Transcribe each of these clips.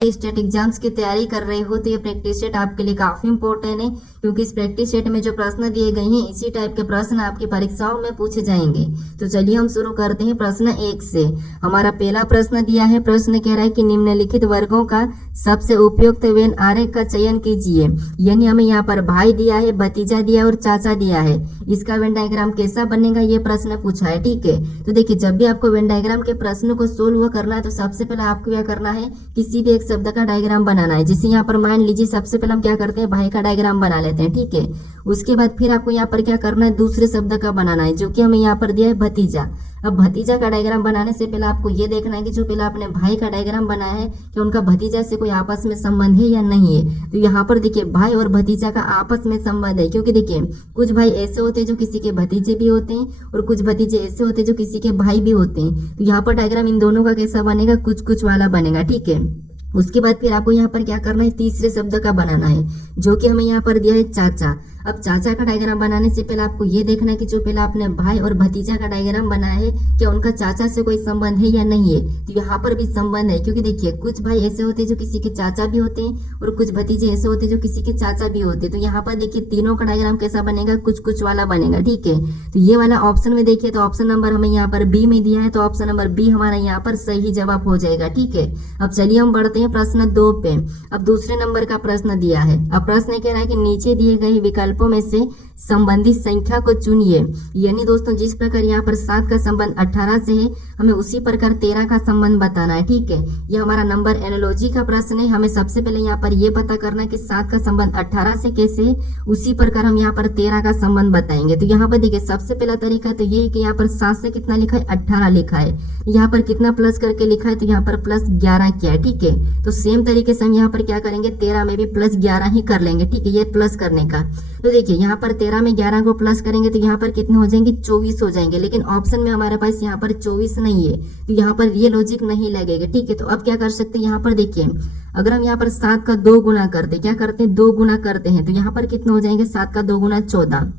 State exams की तैयारी कर रहे हो तो ये प्रैक्टिस सेट आपके लिए काफी इंपॉर्टेंट है, क्योंकि इस प्रैक्टिस सेट में जो प्रश्न दिए गए हैं इसी टाइप के प्रश्न आपकी परीक्षाओं में पूछे जाएंगे। तो चलिए हम शुरू करते हैं प्रश्न 1 से। हमारा पहला प्रश्न दिया है, प्रश्न कह रहा है कि निम्नलिखित वर्गों का सबसे उपयुक्त वेन आरेख का चयन कीजिए। यानी हमें यहाँ पर भाई दिया है, भतीजा दिया है और चाचा दिया है। इसका वेन डायग्राम कैसा बनेगा ये प्रश्न पूछा है। ठीक है, तो देखिए जब भी आपको वेन डायग्राम के प्रश्न को सोल्व करना है तो सबसे पहले आपको क्या करना है, किसी भी एक शब्द का डायग्राम बनाना है। जैसे यहाँ पर मान लीजिए सबसे पहले हम क्या करते हैं, भाई का डायग्राम बना लेते हैं। ठीक है, उसके बाद फिर आपको यहाँ पर क्या करना है, दूसरे शब्द का बनाना है, जो कि हमें यहाँ पर दिया है भतीजा। अब भतीजा का डायग्राम बनाने से पहले आपको ये देखना है कि जो पहले आपने भाई का डायग्राम बनाया है कि उनका भतीजा से कोई आपस में संबंध है या नहीं है। तो यहाँ पर देखिए भाई और भतीजा का आपस में संबंध है, क्योंकि देखिए कुछ भाई ऐसे होते हैं जो किसी के भतीजे भी होते हैं और कुछ भतीजे ऐसे होते हैं जो किसी के भाई भी होते हैं। तो यहाँ पर डायग्राम इन दोनों का कैसा बनेगा, कुछ कुछ वाला बनेगा। ठीक है, उसके बाद फिर आपको यहाँ पर क्या करना है, तीसरे शब्द का बनाना है, जो कि हमें यहाँ पर दिया है चाचा। अब चाचा का डायग्राम बनाने से पहले आपको ये देखना है कि जो पहले आपने भाई और भतीजा का डायग्राम बनाया है क्या उनका चाचा से कोई संबंध है या नहीं है। तो यहाँ पर भी संबंध है, क्योंकि देखिए कुछ भाई ऐसे होते हैं जो किसी के चाचा भी होते हैं और कुछ भतीजे ऐसे होते हैं जो किसी के चाचा भी होते हैं। तो यहाँ पर देखिए तीनों का डायग्राम कैसा बनेगा, कुछ कुछ वाला बनेगा। ठीक है, तो ये वाला ऑप्शन में देखिए तो ऑप्शन नंबर हमें यहाँ पर बी में दिया है, तो ऑप्शन नंबर बी हमारा यहाँ पर सही जवाब हो जाएगा। ठीक है, अब चलिए हम बढ़ते हैं प्रश्न 2 पे। अब दूसरे नंबर का प्रश्न दिया है। अब प्रश्न कह रहा है कि नीचे दिए गए विकल्पों में से संबंधित संख्या को चुनिए। यानी दोस्तों जिस प्रकार यहाँ पर 7 का संबंध 18 से है, हमें उसी प्रकार 13 का संबंध बताना है। ठीक है, ये हमारा नंबर एनालॉजी का प्रश्न है। हमें सबसे पहले यहाँ पर ये पता करना है कि 7 का संबंध 18 से कैसे है, उसी प्रकार हम यहाँ पर 13 का संबंध बताएंगे। तो यहाँ पर देखिए सबसे पहला तरीका तो ये है कि यहाँ पर 7 से कितना लिखा है, 18 लिखा है। यहाँ पर कितना प्लस करके लिखा है, तो यहाँ पर प्लस 11 किया है। ठीक है, तो सेम तरीके से हम यहाँ पर क्या करेंगे, 13 में भी प्लस 11 ही कर लेंगे। ठीक है, ये प्लस करने का। तो देखिए यहाँ पर 13 में 11 को प्लस करेंगे तो यहाँ पर कितने हो जाएंगे, 24 हो जाएंगे। लेकिन ऑप्शन में हमारे पास यहाँ पर 24 नहीं है, तो यहाँ पर ये लॉजिक नहीं लगेगा। ठीक है, तो अब क्या कर सकते हैं, यहाँ पर देखिए अगर हम यहाँ पर 7 का 2 गुना करते, क्या करते हैं, 2 गुना करते हैं, तो यहाँ पर कितने हो जाएंगे, 7 का 2 गुना 14,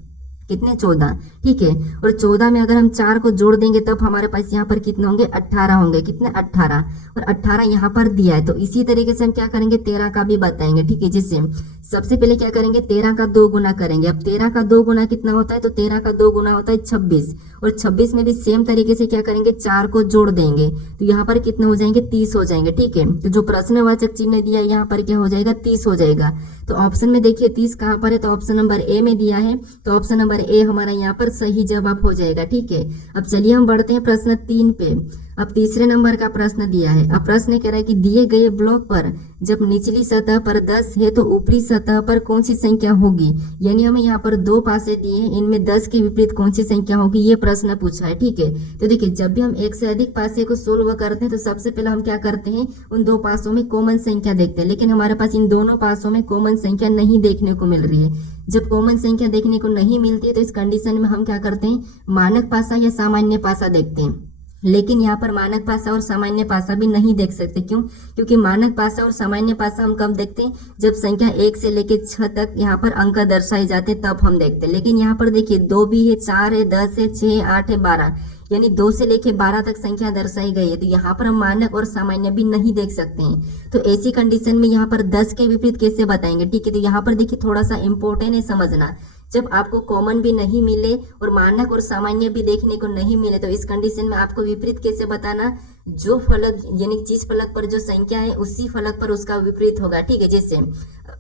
कितने 14। ठीक है, और 14 में अगर हम 4 को जोड़ देंगे तब हमारे पास यहाँ पर कितने होंगे, 18 होंगे। कितने, 18, और 18 यहाँ पर दिया है। तो इसी तरीके से हम क्या करेंगे, 13 का भी बताएंगे। ठीक है, जिससे सबसे पहले क्या करेंगे, 13 का 2 गुना करेंगे। अब 13 का 2 गुना कितना होता है, तो 13 का 2 गुना होता है 26, और 26 में भी सेम तरीके से क्या करेंगे, 4 को जोड़ देंगे, तो यहाँ पर कितने हो जाएंगे, 30 हो जाएंगे। ठीक है, तो जो प्रश्नवाचक चिन्ह दिया है यहाँ पर क्या हो जाएगा, 30 हो जाएगा। तो ऑप्शन में देखिए 30 कहाँ पर है, तो ऑप्शन नंबर ए में दिया है, तो ऑप्शन नंबर ए हमारा यहाँ पर सही जवाब हो जाएगा। ठीक है, अब चलिए हम बढ़ते हैं प्रश्न 3 पे। अब तीसरे नंबर का प्रश्न दिया है। अब प्रश्न कह रहा है कि दिए गए ब्लॉक पर जब निचली सतह पर 10 है तो ऊपरी सतह पर कौन सी संख्या होगी। यानी हमें यहाँ पर 2 पासे दिए हैं, इनमें 10 के विपरीत कौन सी संख्या होगी, ये प्रश्न पूछा है। ठीक है, तो देखिए जब भी हम एक से अधिक पासे को सोल्व करते हैं तो सबसे पहले हम क्या करते हैं, उन 2 पासों में कॉमन संख्या देखते हैं। लेकिन हमारे पास इन दोनों पासों में कॉमन संख्या नहीं देखने को मिल रही है। जब कॉमन संख्या देखने को नहीं मिलती है तो इस कंडीशन में हम क्या करते हैं, मानक पासा या सामान्य पासा देखते हैं। लेकिन यहाँ पर मानक पासा और सामान्य पासा भी नहीं देख सकते। क्यों, क्योंकि मानक पासा और सामान्य पासा हम कब देखते हैं, जब संख्या 1 से लेकर 6 तक यहाँ पर अंक दर्शाए जाते तब हम देखते हैं। लेकिन यहाँ पर देखिए 2 भी है, 4 है, 10 है, 6, 8 है, 12, यानी 2 से लेके 12 तक संख्या दर्शाई गई है। तो यहाँ पर हम मानक और सामान्य भी नहीं देख सकते हैं। तो ऐसी कंडीशन में यहाँ पर 10 के विपरीत कैसे बताएंगे। ठीक है, तो यहाँ पर देखिए थोड़ा सा इंपॉर्टेंट है समझना। जब आपको कॉमन भी नहीं मिले और मानक और सामान्य भी देखने को नहीं मिले तो इस कंडीशन में आपको विपरीत कैसे बताना, जो फलक यानी जिस फलक पर जो संख्या है उसी फलक पर उसका विपरीत होगा। ठीक है, जैसे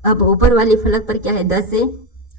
अब ऊपर वाली फलक पर क्या है, 10 है,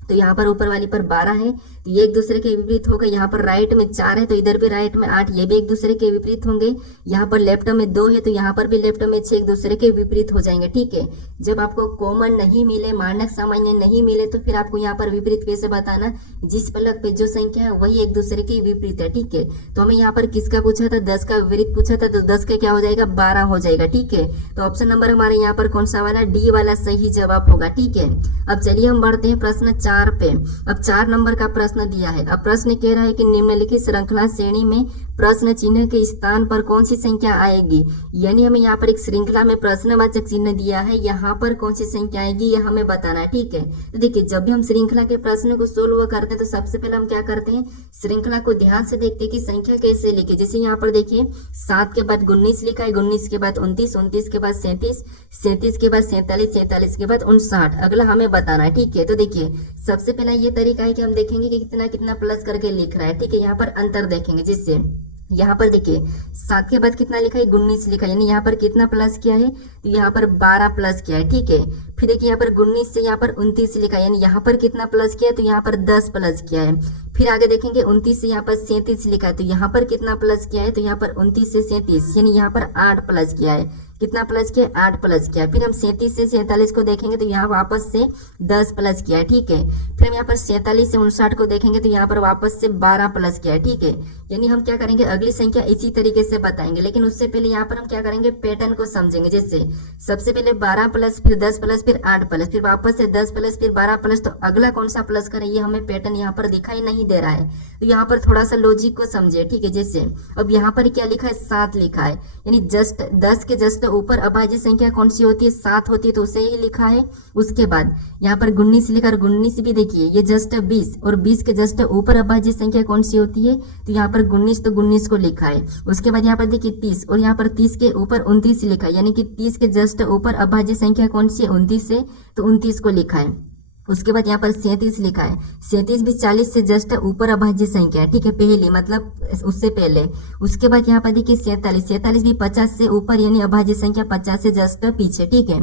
तो यहाँ पर ऊपर वाली पर 12 है, तो ये एक दूसरे के विपरीत होगा। यहाँ पर राइट में 4 है तो इधर भी राइट में 8, ये भी एक दूसरे के विपरीत होंगे। यहाँ पर लेफ्ट में 2 है तो यहाँ पर भी लेफ्ट में 6 एक दूसरे के विपरीत हो जाएंगे। ठीक है, जब आपको कॉमन नहीं मिले, मानक सामान्य नहीं मिले, तो फिर आपको यहाँ पर विपरीत कैसे बताना, जिस फलक पे जो संख्या है वही एक दूसरे के विपरीत है। ठीक है, तो हमें यहाँ पर किसका पूछा था, 10 का विपरीत पूछा था, तो 10 का क्या हो जाएगा, 12 हो जाएगा। ठीक है, तो ऑप्शन नंबर हमारे यहाँ पर कौन सा वाला, डी वाला सही जवाब होगा। ठीक है, अब चलिए हम बढ़ते हैं प्रश्न 4 पे। अब 4 नंबर का प्रश्न दिया है। अब प्रश्न कह रहा है कि निम्नलिखित श्रृंखला श्रेणी में प्रश्न चिन्ह के स्थान पर कौन सी संख्या आएगी, यानी हमें यहाँ पर एक श्रृंखला में प्रश्नवाचक चिन्ह दिया है, यहाँ पर कौन सी संख्या आएगी ये हमें बताना है। ठीक है, तो देखिए जब भी हम श्रृंखला के प्रश्न को सोल्व करते हैं तो सबसे पहले हम क्या करते हैं, श्रृंखला को ध्यान से देखते हैं कि संख्या कैसे लिखे। जैसे यहाँ पर देखिए 7 के बाद 19 लिखा है, 19 के बाद 29, 29 के बाद 37, 37 के बाद 47, 47 के बाद 59, अगला हमें बताना है। ठीक है, तो देखिए सबसे पहला ये तरीका है कि हम देखेंगे कि कितना कितना प्लस करके लिख रहा है। ठीक है, यहाँ पर अंतर देखेंगे, जिससे यहाँ पर देखिए 7 के बाद कितना लिखा है, 19 लिखा है, यानी यहाँ पर कितना प्लस किया है, तो यहाँ पर 12 प्लस किया है। ठीक है, फिर देखिए यहाँ पर 19 से यहाँ पर 29 लिखा है, यानी यहाँ पर कितना प्लस किया है, तो यहाँ पर 10 प्लस किया है। फिर आगे देखेंगे 29 से यहाँ पर 37 लिखा है, तो यहाँ पर कितना प्लस किया है, तो यहाँ पर 29 से 37 यानी यहाँ पर 8 प्लस किया है। कितना प्लस किया है, 8 प्लस किया है। फिर हम 37 से 47 को देखेंगे तो यहाँ वापस से 10 प्लस किया है। ठीक है, फिर हम यहाँ पर 47 से 59 को देखेंगे तो यहाँ पर वापस से 12 प्लस किया है। ठीक है, यानी हम क्या करेंगे, अगली संख्या इसी तरीके से बताएंगे, लेकिन उससे पहले यहाँ पर हम क्या करेंगे, पैटर्न को समझेंगे। जैसे सबसे पहले 12 प्लस, फिर 10 प्लस, फिर 8 प्लस, फिर वापस से 10 प्लस, फिर 12 प्लस, तो अगला कौन सा प्लस करें, ये हमें पैटर्न यहाँ पर दिखाई नहीं दे रहा है। तो यहाँ पर थोड़ा सा लॉजिक को समझे। ठीक है, जैसे अब यहाँ पर क्या लिखा है, 7 लिखा है, यानी जस्ट 10 के जस्ट ऊपर अभाज्य संख्या कौन सी होती है, 7 होती है, तो उसे ही लिखा है। उसके बाद यहाँ पर 19 लिखा, और 19 भी देखिए ये जस्ट 20, और 20 के जस्ट ऊपर अभाज्य संख्या कौन सी होती है, तो यहाँ पर 19, तो 19 को लिखा है। उसके बाद यहाँ पर देखिए 30, और यहाँ पर 30 के ऊपर 29 लिखा है, यानी कि 30 के जस्ट ऊपर अभाज्य संख्या कौन सी है, 29 है, तो 29 को लिखा है। उसके बाद यहाँ पर 37 लिखा है, 37 भी 40 से जस्ट ऊपर अभाज्य संख्या है। ठीक है, पहली मतलब उससे पहले। उसके बाद यहाँ पर देखिए 47, 47 भी 50 से ऊपर यानी अभाज्य संख्या 50 से जस्ट पीछे। ठीक है,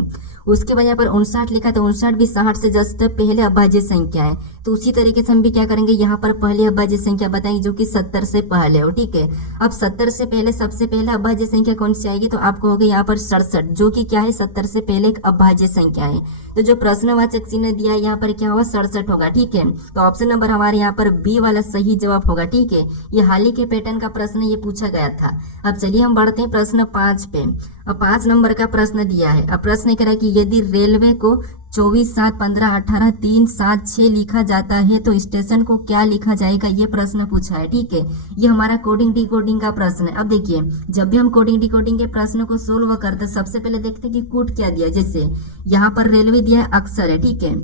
उसके बाद यहाँ पर 59 लिखा है, तो 59 भी 60 से जस्ट पहले अभाज्य संख्या है। तो उसी तरीके से हम भी क्या करेंगे, यहाँ पर पहले अभाज्य संख्या बताएंगे जो कि 70 से पहले हो। ठीक है, अब 70 से पहले सबसे पहले अभाज्य संख्या कौन सी आएगी, तो आपको होगा यहाँ पर 67, जो कि क्या है, 70 से पहले एक अभाज्य संख्या है। तो जो प्रश्नवाचक चिन्ह दिया है यहाँ पर क्या होगा, 67 होगा। ठीक है, तो ऑप्शन नंबर हमारे यहाँ पर बी वाला सही जवाब होगा। ठीक है, ये हाल ही के पैटर्न का प्रश्न ये पूछा गया था। अब चलिए हम बढ़ते हैं प्रश्न 5 पे। अब 5 नंबर का प्रश्न दिया है। अब प्रश्न कह रहा है कि यदि रेलवे को 24, 7, 15, 18, 3, 7, 6 लिखा जाता है तो स्टेशन को क्या लिखा जाएगा, ये प्रश्न पूछा है। ठीक है, ये हमारा कोडिंग डिकोडिंग का प्रश्न है। अब देखिए जब भी हम कोडिंग डिकोडिंग के प्रश्न को सोल्व करते हैं सबसे पहले देखते हैं कि कोड क्या दिया है। जैसे यहाँ पर रेलवे दिया है, अक्षर है। ठीक है,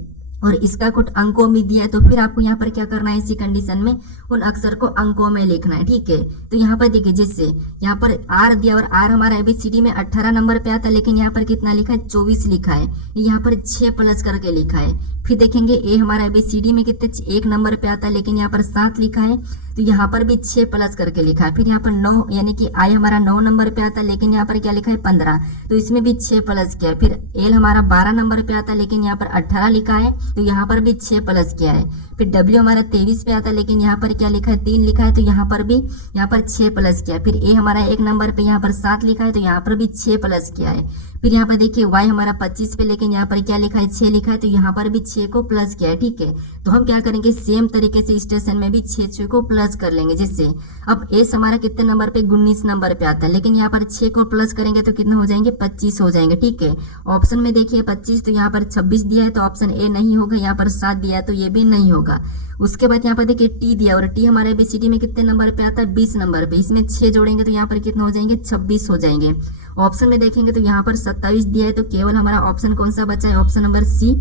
और इसका कुछ अंकों में दिया है, तो फिर आपको यहाँ पर क्या करना है, इसी कंडीशन में उन अक्षर को अंकों में लिखना है। ठीक है, तो यहाँ पर देखिए जैसे यहाँ पर आर दिया, और आर हमारा एबीसीडी में 18 नंबर पे आता है, लेकिन यहाँ पर कितना लिखा है, 24 लिखा है, यहाँ पर 6 प्लस करके लिखा है। फिर देखेंगे ए हमारा एबीसीडी में कितने 1 नंबर पे आता है, लेकिन यहाँ पर 7 लिखा है, तो यहाँ पर भी 6 प्लस करके लिखा है। फिर यहाँ पर 9 यानी कि आई हमारा 9 नंबर पे आता है, लेकिन यहाँ पर क्या लिखा है, 15, तो इसमें भी 6 प्लस किया है। फिर एल हमारा 12 नंबर पे आता है, लेकिन यहाँ पर 18 लिखा है, तो यहाँ पर भी 6 प्लस किया है। फिर डब्ल्यू हमारा 23 पे आता है, लेकिन यहाँ पर क्या लिखा है, 3 लिखा है, तो यहाँ पर भी यहाँ पर 6 प्लस किया है। फिर ए हमारा 1 नंबर पे यहाँ पर 7 लिखा है, तो यहाँ पर भी 6 प्लस किया है। फिर यहाँ पर देखिए वाई हमारा 25 पे, लेकिन यहाँ पर क्या लिखा है, 6 लिखा है, तो यहाँ पर भी 6 को प्लस किया है। ठीक है, तो हम क्या करेंगे, सेम तरीके से स्टेशन में भी 6 को प्लस कर लेंगे। जिससे अब एस हमारा कितने नंबर पे, 19 नंबर पे आता है, लेकिन यहाँ पर 6 को प्लस करेंगे तो कितना हो जाएंगे, 25 हो जाएंगे। ठीक है, ऑप्शन में देखिए 25, तो यहाँ पर 26 दिया है, तो ऑप्शन ए नहीं होगा। यहाँ पर 7 दिया है, तो ये भी नहीं होगा। उसके बाद यहाँ पर देखिए टी दिया, और टी हमारे एबीसीडी में कितने नंबर पे आता है, 20 नंबर पे, इसमें 6 जोड़ेंगे तो यहाँ पर कितना हो जाएंगे, 26 हो जाएंगे। ऑप्शन में देखेंगे तो यहाँ पर 27 दिया है, तो केवल हमारा ऑप्शन कौन सा बचा है, ऑप्शन नंबर सी,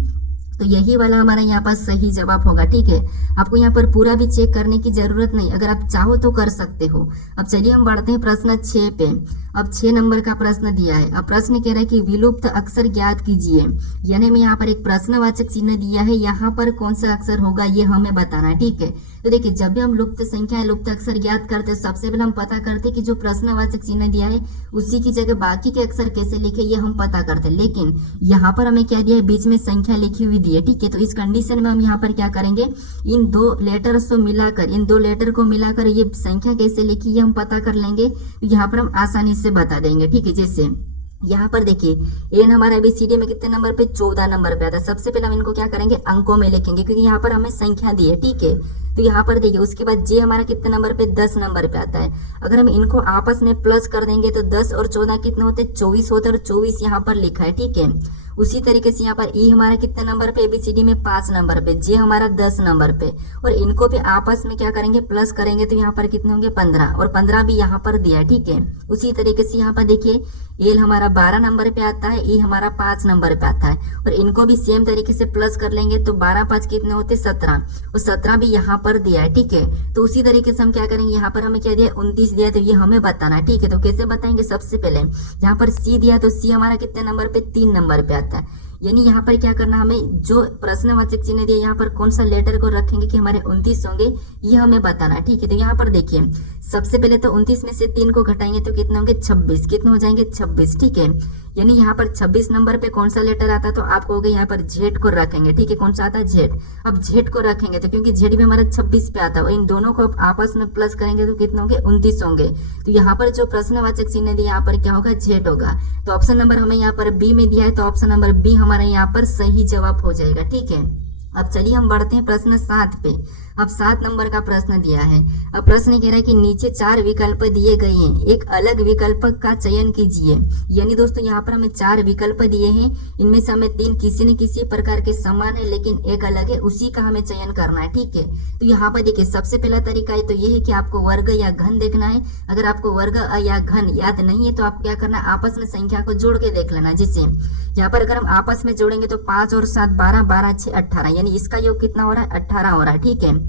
तो यही वाला हमारा यहाँ पर सही जवाब होगा। ठीक है, आपको यहाँ पर पूरा भी चेक करने की जरूरत नहीं, अगर आप चाहो तो कर सकते हो। अब चलिए हम बढ़ते हैं प्रश्न 6 पे। अब 6 नंबर का प्रश्न दिया है। अब प्रश्न कह रहा है कि विलुप्त अक्षर ज्ञात कीजिए, यानी में यहाँ पर एक प्रश्नवाचक चिन्ह दिया है, यहाँ पर कौन सा अक्षर होगा ये हमें बताना है। ठीक है, तो देखिए जब भी हम लुप्त संख्या लुप्त अक्षर ज्ञात करते हैं सबसे पहले हम पता करते हैं कि जो प्रश्नवाचक चिन्ह दिया है उसी की जगह बाकी के अक्षर कैसे लिखे ये हम पता करते हैं। लेकिन यहाँ पर हमें क्या दिया है, बीच में संख्या लिखी हुई दी है। ठीक है, तो इस कंडीशन में हम यहाँ पर क्या करेंगे, इन 2 लेटर्स को मिलाकर, इन 2 लेटर को मिलाकर ये संख्या कैसे लिखी ये हम पता कर लेंगे, तो यहाँ पर हम आसानी से बता देंगे। ठीक है, जैसे यहाँ पर देखिए एन हमारा एबीसीडी में कितने नंबर पे, 14 नंबर पे आता है। सबसे पहले हम इनको क्या करेंगे, अंकों में लिखेंगे, क्योंकि यहाँ पर हमें संख्या दी है। ठीक है, तो यहाँ पर देखिए उसके बाद जे हमारा कितने नंबर पे, 10 नंबर पे आता है। अगर हम इनको आपस में प्लस कर देंगे तो 10 और 14 कितने होते हैं, 24 होते हैं, और 24 यहाँ पर लिखा है। ठीक है, उसी तरीके से यहाँ पर ई हमारा कितने नंबर पे, ABCD में 5 नंबर पे, जे हमारा 10 नंबर पे, और इनको भी आपस में क्या करेंगे, प्लस करेंगे तो यहाँ पर कितने होंगे 15, और 15 भी यहाँ पर दिया है, ठीक है। उसी तरीके से यहाँ पर देखिए एल हमारा 12 नंबर पे आता है, ई हमारा 5 नंबर पे आता है, और इनको भी सेम तरीके से प्लस कर लेंगे तो 12 5 कितने होते 17, और 17 भी यहाँ पर दिया है, ठीक है। तो उसी तरीके से हम क्या करेंगे, यहाँ पर हमें क्या दिया 29 दिया है, तो ये हमें बताना है, ठीक है। तो कैसे बताएंगे, सबसे पहले यहाँ पर सी दिया तो सी हमारा कितने नंबर पे, 3 नंबर पे आता है, यानी यहाँ पर क्या करना, हमें जो प्रश्नवाचक चिन्ह दिया यहाँ पर कौन सा लेटर को रखेंगे कि हमारे 29 होंगे, ये हमें बताना, ठीक है। तो यहाँ पर देखिए सबसे पहले तो 29 में से 3 को घटाएंगे तो कितने होंगे 26, कितने हो जाएंगे 26, ठीक है। यानी यहाँ पर 26 नंबर पे कौन सा लेटर आता है, तो आप कहोगे यहाँ पर जेड को रखेंगे, ठीक है। कौन सा आता है, जेड। अब जेड को रखेंगे तो क्योंकि जेड भी हमारा 26 पे आता है, और इन दोनों को आपस में प्लस करेंगे तो कितने होंगे 29 होंगे। तो यहाँ पर जो प्रश्नवाचक चिन्ह दिया यहाँ पर क्या होगा, जेड होगा। तो ऑप्शन नंबर हमें यहाँ पर बी में दिया है, तो ऑप्शन नंबर बी हमारा यहाँ पर सही जवाब हो जाएगा, ठीक है। अब चलिए हम बढ़ते हैं प्रश्न 7 पे। अब 7 नंबर का प्रश्न दिया है। अब प्रश्न कह रहा है कि नीचे 4 विकल्प दिए गए हैं, एक अलग विकल्प का चयन कीजिए। यानी दोस्तों यहाँ पर हमें 4 विकल्प दिए हैं, इनमें से हमें 3 किसी न किसी प्रकार के समान है लेकिन एक अलग है, उसी का हमें चयन करना है, ठीक है। तो यहाँ पर देखिए सबसे पहला तरीका है तो ये है कि आपको वर्ग या घन देखना है। अगर आपको वर्ग या घन याद नहीं है तो आपको क्या करना है, आपस में संख्या को जोड़ के देख लेना। जैसे यहाँ पर अगर हम आपस में जोड़ेंगे तो 5 और 7 12, 12 6 18, यानी इसका योग कितना हो रहा है 18 हो रहा है, ठीक है।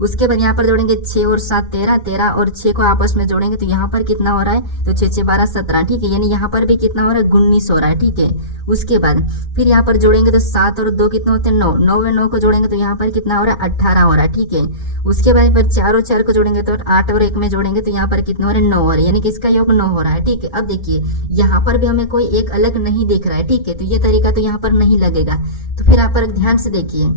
उसके बाद यहाँ पर जोड़ेंगे 6 और 7 13, 13 और 6 को आपस में जोड़ेंगे तो यहाँ पर कितना हो रहा है, तो 6 6 12 17, ठीक है। यानी यहाँ पर भी कितना हो रहा है 19 हो रहा है, ठीक है। उसके बाद फिर यहाँ पर जोड़ेंगे तो 7 और 2 कितना होते हैं 9, 9 में 9 को जोड़ेंगे तो यहाँ पर कितना हो रहा है 18 हो रहा है, ठीक है। उसके बाद पर 4 और 4 को जोड़ेंगे तो 8 और 1 में जोड़ेंगे तो यहाँ पर कितना हो रहा है 9 हो रहा है, यानी कि इसका योग 9 हो रहा है, ठीक है। अब देखिए यहाँ पर भी हमें कोई एक अलग नहीं दिख रहा है, ठीक है। तो ये तरीका तो यहाँ पर नहीं लगेगा। तो फिर यहाँ पर ध्यान से देखिए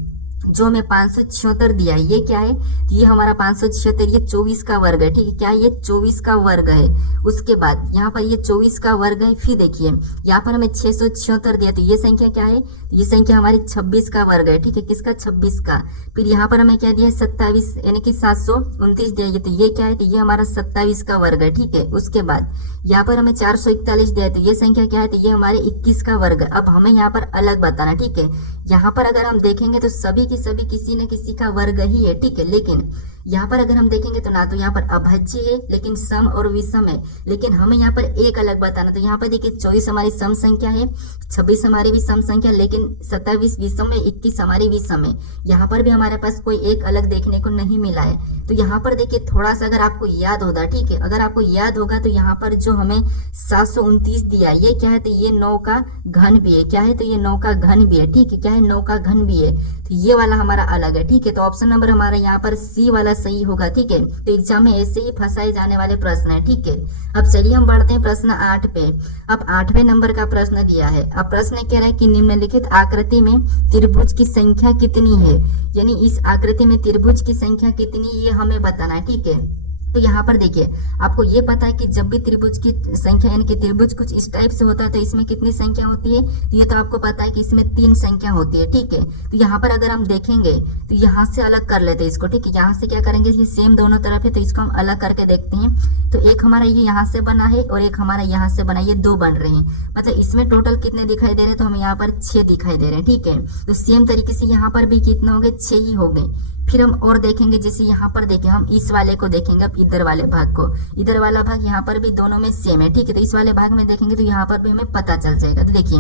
जो हमें 576 दिया है ये क्या है, तो ये हमारा 576 ये 24 का वर्ग है, ठीक है। क्या ये 24 का वर्ग है। उसके बाद यहाँ पर ये 24 का वर्ग है। फिर देखिए यहाँ पर हमें 676 दिया तो ये संख्या क्या है, तो ये संख्या हमारी 26 का वर्ग है, ठीक है। किसका, 26 का। फिर यहाँ पर हमें क्या दिया है 27, यानी कि 729 दिया है, तो ये क्या है, तो ये हमारा 27 का वर्ग है, ठीक है। उसके बाद यहाँ पर हमें 441 दिया है तो ये संख्या क्या है, तो ये हमारे 21 का वर्ग है। अब हमें यहाँ पर अलग बताना, ठीक है। यहाँ पर अगर हम देखेंगे तो सभी किसी न किसी का वर्ग ही है, ठीक है। लेकिन यहाँ पर अगर हम देखेंगे तो ना तो यहाँ पर अभाज्य है लेकिन सम और विषम है, लेकिन हमें यहाँ पर एक अलग बताना। तो यहाँ पर देखिए 24 हमारी सम संख्या है, 26 हमारी भी सम संख्या, लेकिन 27 विषम है, 21 हमारी विषम है। यहाँ पर भी हमारे पास कोई एक अलग देखने को नहीं मिला है। तो यहाँ पर देखिए थोड़ा सा अगर आपको याद होगा, ठीक है, अगर आपको याद होगा तो यहाँ पर जो हमें 729 दिया ये क्या है, तो ये 9 का घन भी है। क्या है, तो ये 9 का घन भी है, ठीक है। क्या है, 9 का घन भी है। तो ये वाला हमारा अलग है, ठीक है। तो ऑप्शन नंबर हमारा यहाँ पर सी वाला सही होगा, ठीक है। तो एग्जाम में ऐसे ही फंसाए जाने वाले प्रश्न है, ठीक है। अब चलिए हम बढ़ते हैं प्रश्न 8 पे। अब 8वें नंबर का प्रश्न दिया है। अब प्रश्न कह रहा है कि निम्नलिखित आकृति में त्रिभुज की संख्या कितनी है, यानी इस आकृति में त्रिभुज की संख्या कितनी ये हमें बताना है, ठीक है। तो यहाँ पर देखिए आपको ये पता है कि जब भी त्रिभुज की संख्या यानी कि त्रिभुज कुछ इस टाइप से होता है तो इसमें कितनी संख्या होती है, तो ये तो आपको पता है कि इसमें 3 संख्या होती है, ठीक है। तो यहाँ पर अगर हम देखेंगे तो यहाँ से अलग कर लेते हैं इसको, ठीक है। यहाँ से क्या करेंगे, ये सेम दोनों तरफ है तो इसको हम अलग करके देखते हैं। तो एक हमारा ये यहाँ से बना है और एक हमारा यहाँ से बना, ये 2 बन रहे हैं। मतलब इसमें टोटल कितने दिखाई दे रहे हैं, तो हमें यहाँ पर 6 दिखाई दे रहे हैं, ठीक है। तो सेम तरीके से यहाँ पर भी कितने हो गए, 6 ही हो गए। फिर हम और देखेंगे, जैसे यहाँ पर देखें हम इस वाले को देखेंगे, अब इधर वाले भाग को, इधर वाला भाग यहाँ पर भी दोनों में सेम है, ठीक है। तो इस वाले भाग में देखेंगे तो यहाँ पर भी हमें पता चल जाएगा। तो देखिए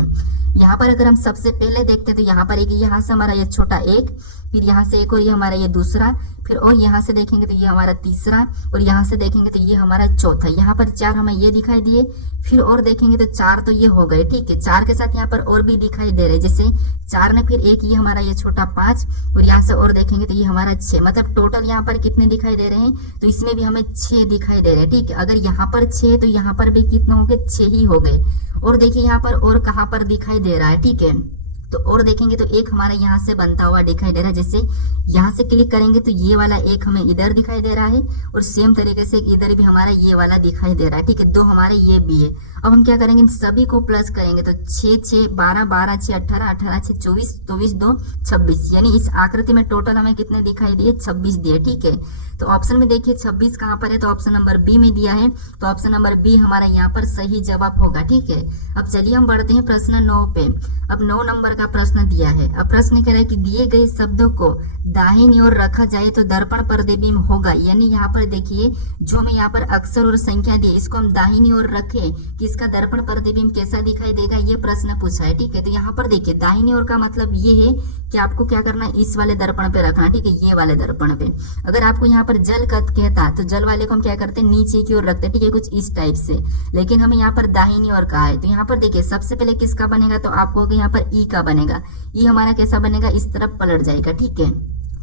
यहाँ पर अगर हम सबसे पहले देखते हैं तो यहाँ पर एक यहाँ से हमारा ये छोटा एक, फिर यहाँ से एक और ये हमारा ये दूसरा, फिर और यहाँ से देखेंगे तो ये हमारा तीसरा, और यहाँ से देखेंगे तो ये हमारा चौथा। यहाँ पर 4 हमें ये दिखाई दिए, फिर और देखेंगे तो 4 तो ये हो गए, ठीक है। 4 के साथ यहाँ पर और भी दिखाई दे रहे, जैसे 4 ने फिर एक ये हमारा ये छोटा 5, और यहाँ से और देखेंगे तो ये हमारा 6। मतलब टोटल यहाँ पर कितने दिखाई दे रहे हैं, तो इसमें भी हमें 6 दिखाई दे रहे हैं, ठीक है। अगर यहाँ पर 6 है तो यहाँ पर भी कितने हो गए, 6 ही हो गए। और देखिए यहाँ पर और कहाँ पर दिखाई दे रहा है, ठीक है। तो और देखेंगे तो एक हमारा यहाँ से बनता हुआ दिखाई दे रहा है। जैसे यहाँ से क्लिक करेंगे तो ये वाला एक हमें इधर दिखाई दे रहा है और सेम तरीके से इधर भी हमारा ये वाला दिखाई दे रहा है। ठीक है, दो हमारे ये भी है। अब हम क्या करेंगे, इन सभी को प्लस करेंगे तो 6 6 12 12 6 18 18 6 24 24 2 26, यानी इस आकृति में टोटल हमें कितने दिखाई दिए, 26 दिए। ठीक है, तो ऑप्शन में देखिए 26 कहाँ पर है, तो ऑप्शन नंबर बी में दिया है, तो ऑप्शन नंबर बी हमारा यहाँ पर सही जवाब होगा। ठीक है, अब चलिए हम बढ़ते हैं प्रश्न 9 पे। अब 9 नंबर का प्रश्न दिया है। अब प्रश्न कह रहा है कि दिए गए शब्दों को दाहिनी ओर रखा जाए तो दर्पण प्रतिबिंब होगा, यानी यहाँ पर देखिए जो हमें यहाँ पर अक्षर और संख्या दी इसको हम दाहिनी ओर रखें कि इसका दर्पण प्रतिबिंब कैसा दिखाई देगा, ये प्रश्न पूछा है। ठीक है, तो यहाँ पर देखिए दाहिनी ओर का मतलब ये है कि आपको क्या करना है, इस वाले दर्पण पे रखना। ठीक है, ये वाले दर्पण पे। अगर आपको यहाँ पर जल कहता तो जल वाले को हम क्या करते हैं, नीचे की ओर रखते हैं। ठीक है, कुछ इस टाइप से, लेकिन हमें यहाँ पर दाहिनी ओर कहा है, तो यहाँ पर देखिए सबसे पहले किसका बनेगा, तो आपको यहाँ पर ई का बनेगा। ई हमारा कैसा बनेगा, इस तरफ पलट जाएगा। ठीक है,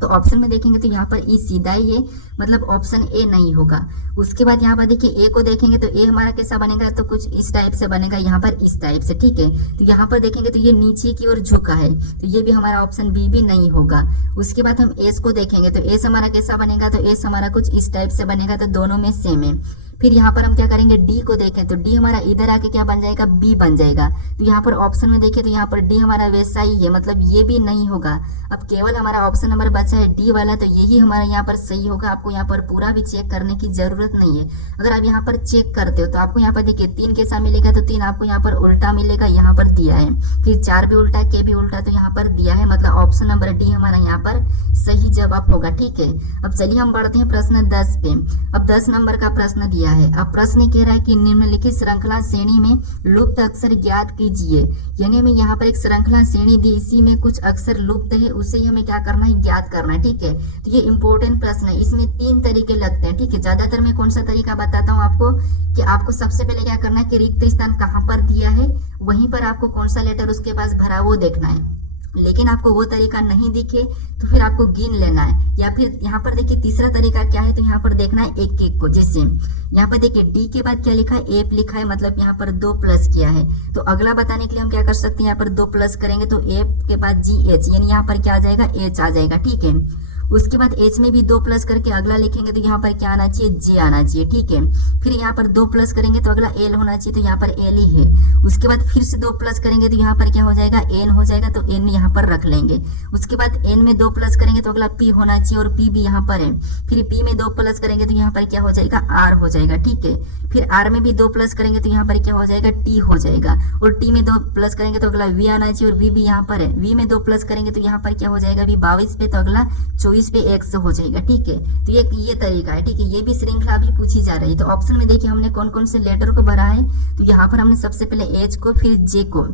तो ऑप्शन में देखेंगे तो यहाँ पर ई सीधा ही है, मतलब ऑप्शन ए नहीं होगा। उसके बाद यहाँ पर देखिए ए को देखेंगे तो ए हमारा कैसा बनेगा, तो कुछ इस टाइप से बनेगा, यहाँ पर इस टाइप से। ठीक है, तो यहाँ पर देखेंगे तो ये नीचे की ओर झुका है, तो ये भी हमारा ऑप्शन बी भी नहीं होगा। उसके बाद हम एस को देखेंगे तो एस हमारा कैसा बनेगा, तो एस हमारा कुछ इस टाइप से बनेगा, तो दोनों में सेम है। फिर यहाँ पर हम क्या करेंगे, डी को देखें तो डी हमारा इधर आके क्या बन जाएगा, बी बन जाएगा। तो यहाँ पर ऑप्शन में देखें तो यहाँ पर डी हमारा वैसा ही है, मतलब ये भी नहीं होगा। अब केवल हमारा ऑप्शन नंबर बचा है डी वाला, तो यही हमारा यहाँ पर सही होगा। आपको यहाँ पर पूरा भी चेक करने की जरूरत नहीं है। अगर आप यहाँ पर चेक करते हो तो आपको यहाँ पर देखिए 3 कैसा मिलेगा, तो 3 आपको यहाँ पर उल्टा मिलेगा, यहाँ पर दिया है। फिर 4 भी उल्टा, के भी उल्टा, तो यहाँ पर दिया है, मतलब ऑप्शन नंबर डी हमारा यहाँ पर सही जवाब होगा। ठीक है, अब चलिए हम बढ़ते हैं प्रश्न 10 पे। अब 10 नंबर का प्रश्न दिया है। अब प्रश्न कह रहा है कि निम्नलिखित श्रृंखला श्रेणी में लुप्त अक्षर ज्ञात कीजिए, यानी हमें यहाँ पर एक श्रृंखला श्रेणी दी, इसी में कुछ अक्षर लुप्त है, उसे ही हमें क्या करना है, ज्ञात करना है। ठीक है, तो ये इंपॉर्टेंट प्रश्न है, इसमें 3 तरीके लगते हैं। ठीक है, ज्यादातर मैं कौन सा तरीका बताता हूँ आपको, कि आपको सबसे पहले क्या करना है कि रिक्त स्थान कहाँ पर दिया है, वहीं पर आपको कौन सा लेटर उसके पास भरा वो देखना है। लेकिन आपको वो तरीका नहीं दिखे तो फिर आपको गिन लेना है, या फिर यहाँ पर देखिए तीसरा तरीका क्या है, तो यहाँ पर देखना है एक एक को। जैसे यहाँ पर देखिए डी के बाद क्या लिखा है, एफ लिखा है, मतलब यहाँ पर 2 प्लस किया है। तो अगला बताने के लिए हम क्या कर सकते हैं, यहाँ पर 2 प्लस करेंगे तो एफ के बाद जी एच, यानी यहाँ पर क्या आ जाएगा, एच आ जाएगा। ठीक है, उसके बाद एच में भी 2 प्लस करके अगला लिखेंगे तो यहाँ पर क्या आना चाहिए, जे आना चाहिए। ठीक है, फिर यहाँ पर 2 प्लस करेंगे तो अगला एल होना चाहिए, तो यहाँ पर एल ही है। उसके बाद फिर से 2 प्लस करेंगे तो यहाँ पर क्या हो जाएगा, एन हो जाएगा, तो एन यहाँ पर रख लेंगे। उसके बाद एन में 2 प्लस करेंगे तो अगला पी होना चाहिए, और पी भी यहाँ पर है। फिर पी में 2 प्लस करेंगे तो यहाँ पर क्या हो जाएगा, आर हो जाएगा। ठीक है, फिर आर में भी 2 प्लस करेंगे तो यहाँ पर क्या हो जाएगा, टी हो जाएगा, और टी में 2 प्लस करेंगे तो अगला वी आना चाहिए, और वी भी यहाँ पर है। वी में 2 प्लस करेंगे तो यहाँ पर क्या हो जाएगा, वी 22 पे, तो अगला 24 पे एक्स हो जाएगा। ठीक है, तो ये तरीका है। ठीक है, ये भी श्रृंखला भी पूछी जा रही है। तो ऑप्शन में देखिए हमने कौन कौन से लेटर को भरा है, तो यहाँ पर हमने सबसे पहले एच को, फिर जे को।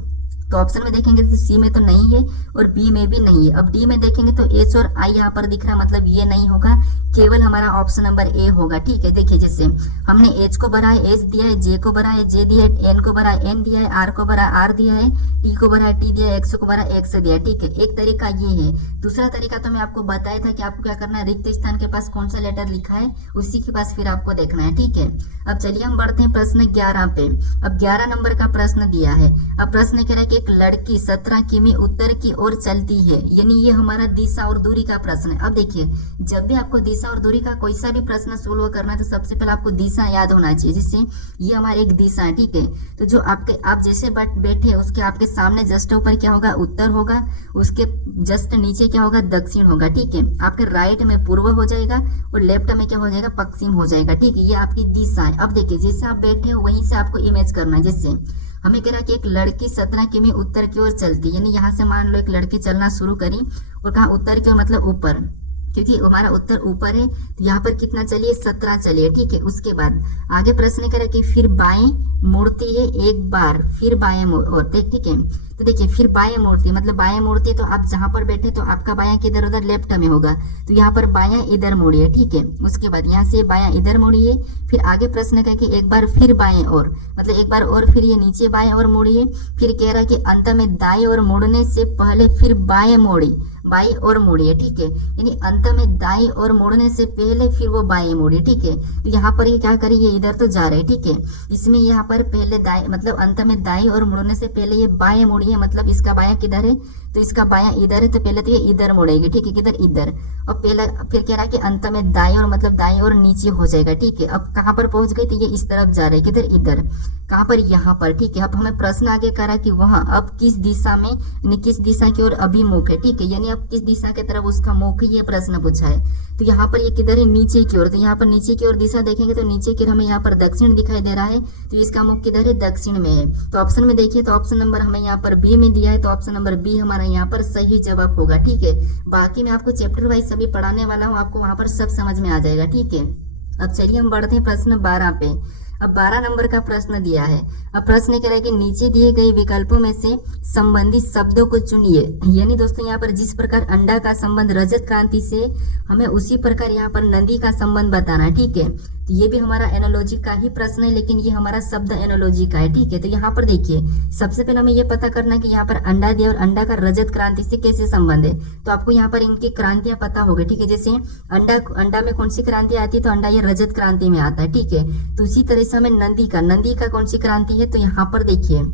तो ऑप्शन में देखेंगे तो सी में तो नहीं है और बी में भी नहीं है। अब डी में देखेंगे तो एच और आई यहाँ पर दिख रहा है, मतलब ये नहीं होगा, केवल हमारा ऑप्शन नंबर ए होगा। ठीक है, देखिए जैसे हमने एच को भरा है, एच दिया है, जे को भरा है, जे दिया है, एन को भरा है, एन दिया है, आर को भरा है, आर दिया है, टी को भरा है, टी दिया है, एक्स को भरा है, एक्स दिया है। ठीक है, एक तरीका ये है। दूसरा तरीका तो मैं आपको बताया था कि आपको क्या करना है, रिक्त स्थान के पास कौन सा लेटर लिखा है उसी के पास फिर आपको देखना है। ठीक है, अब चलिए हम बढ़ते हैं प्रश्न 11 पे। अब 11 नंबर का प्रश्न दिया है। अब प्रश्न कह रहा है कि एक लड़की 17 किमी उत्तर की ओर चलती है, यानी ये हमारा दिशा और दूरी का प्रश्न है। अब देखिए जब भी आपको दिशा और दूरी का कोई सा भी प्रश्न सोल्व करना है तो सबसे पहले आपको दिशा याद होना चाहिए। जिससे ये हमारी एक दिशा है। ठीक है, तो जो आप जैसे बैठे उसके आपके सामने जस्ट ऊपर क्या होगा, उत्तर होगा, उसके जस्ट नीचे क्या होगा, दक्षिण होगा। ठीक है, आपके राइट में पूर्व हो जाएगा और लेफ्ट में क्या हो जाएगा, पश्चिम हो जाएगा। ठीक है, ये आपकी दिशा है। अब देखिए जैसे आप बैठे हो वहीं से आपको इमेज करना है। जैसे हमें कह रहा है कि एक लड़की 17 किमी उत्तर की ओर चलती, यानी यहाँ से मान लो एक लड़की चलना शुरू करी और कहा उत्तर की ओर, मतलब ऊपर, क्योंकि हमारा उत्तर ऊपर है तो यहाँ पर कितना चलिए, 17 चलिए। ठीक है, उसके बाद आगे प्रश्न करा कि फिर बाएं मुड़ती है एक बार, फिर बाएं मुड़ती। ठीक है, तो देखिए फिर बाएं मुड़ती, मतलब बाएं मुड़ती तो आप जहां पर बैठे तो आपका बायां किधर उधर लेफ्ट में होगा, तो यहाँ पर बायां इधर मुड़िए। ठीक है, उसके बाद यहाँ से बायां इधर मुड़िए। फिर आगे प्रश्न कह कि एक बार फिर बाएं और, मतलब एक बार और फिर ये नीचे बाएं और मुड़िए। फिर कह रहा है कि अंत में दाएं और मुड़ने से पहले फिर बाएं मोड़ी, बाई और मोड़िए। ठीक है, यानी अंत में दाई और मोड़ने से पहले फिर वो बाएं मोड़िए। ठीक है, तो यहाँ पर ये क्या करिए, इधर तो जा रहे। ठीक है, इसमें यहाँ पर पहले दाई, मतलब अंत में दाई और मोड़ने से पहले ये बाएं मोड़िए, मुड़ी है, मतलब इसका बायां किधर है, तो इसका बायां इधर है, तो पहले तो ये इधर मुड़ेगी, ठीक है, किधर, इधर। और पहला फिर कह रहा है कि अंत में दाएं और मतलब दाएं और नीचे हो जाएगा, ठीक है। अब कहाँ पर पहुंच गई, तो ये इस तरफ जा रहे, किधर, इधर, कहाँ पर, यहाँ पर, ठीक है। अब हमें प्रश्न आगे करा कि वहां अब किस दिशा में, यानी किस दिशा की ओर अभिमुख है, ठीक है, यानी अब किस दिशा की तरफ उसका मुख है, ये प्रश्न पूछा है। तो यहाँ पर ये किधर है, नीचे की ओर, तो यहाँ पर नीचे की ओर दिशा देखेंगे तो नीचे की ओर हमें यहाँ पर दक्षिण दिखाई दे रहा है, तो इसका मुख किधर है, दक्षिण में है। तो ऑप्शन में देखिए, तो ऑप्शन नंबर हमें यहाँ पर बी में दिया है, तो ऑप्शन नंबर बी हमारा यहाँ पर सही जवाब होगा, ठीक है। बाकी मैं आपको चैप्टर वाइज सभी पढ़ाने वाला हूँ, आपको वहां पर सब समझ में आ जाएगा, ठीक है। अब चलिए हम बढ़ते हैं प्रश्न 12 पे। अब 12 नंबर का प्रश्न दिया है। अब प्रश्न कह रहा है कि नीचे दिए गए विकल्पों में से संबंधित शब्दों को चुनिए। यानी दोस्तों यहाँ पर जिस प्रकार अंडा का संबंध रजत क्रांति से, हमें उसी प्रकार यहाँ पर नदी का संबंध बताना है, ठीक है। तो ये भी हमारा एनोलॉजी का ही प्रश्न है, लेकिन ये हमारा शब्द एनोलॉजी का है, ठीक है। तो यहाँ पर देखिए, सबसे पहले हमें ये पता करना है कि यहाँ पर अंडा दिया और अंडा का रजत क्रांति से कैसे संबंध है। तो आपको यहाँ पर इनकी क्रांतियां पता होगी, ठीक है। जैसे अंडा में कौन सी क्रांति आती है, तो अंडा ये रजत क्रांति में आता है, ठीक है। तो उसी तरह से हमें नंदी का कौन सी क्रांति है, तो यहाँ पर देखिए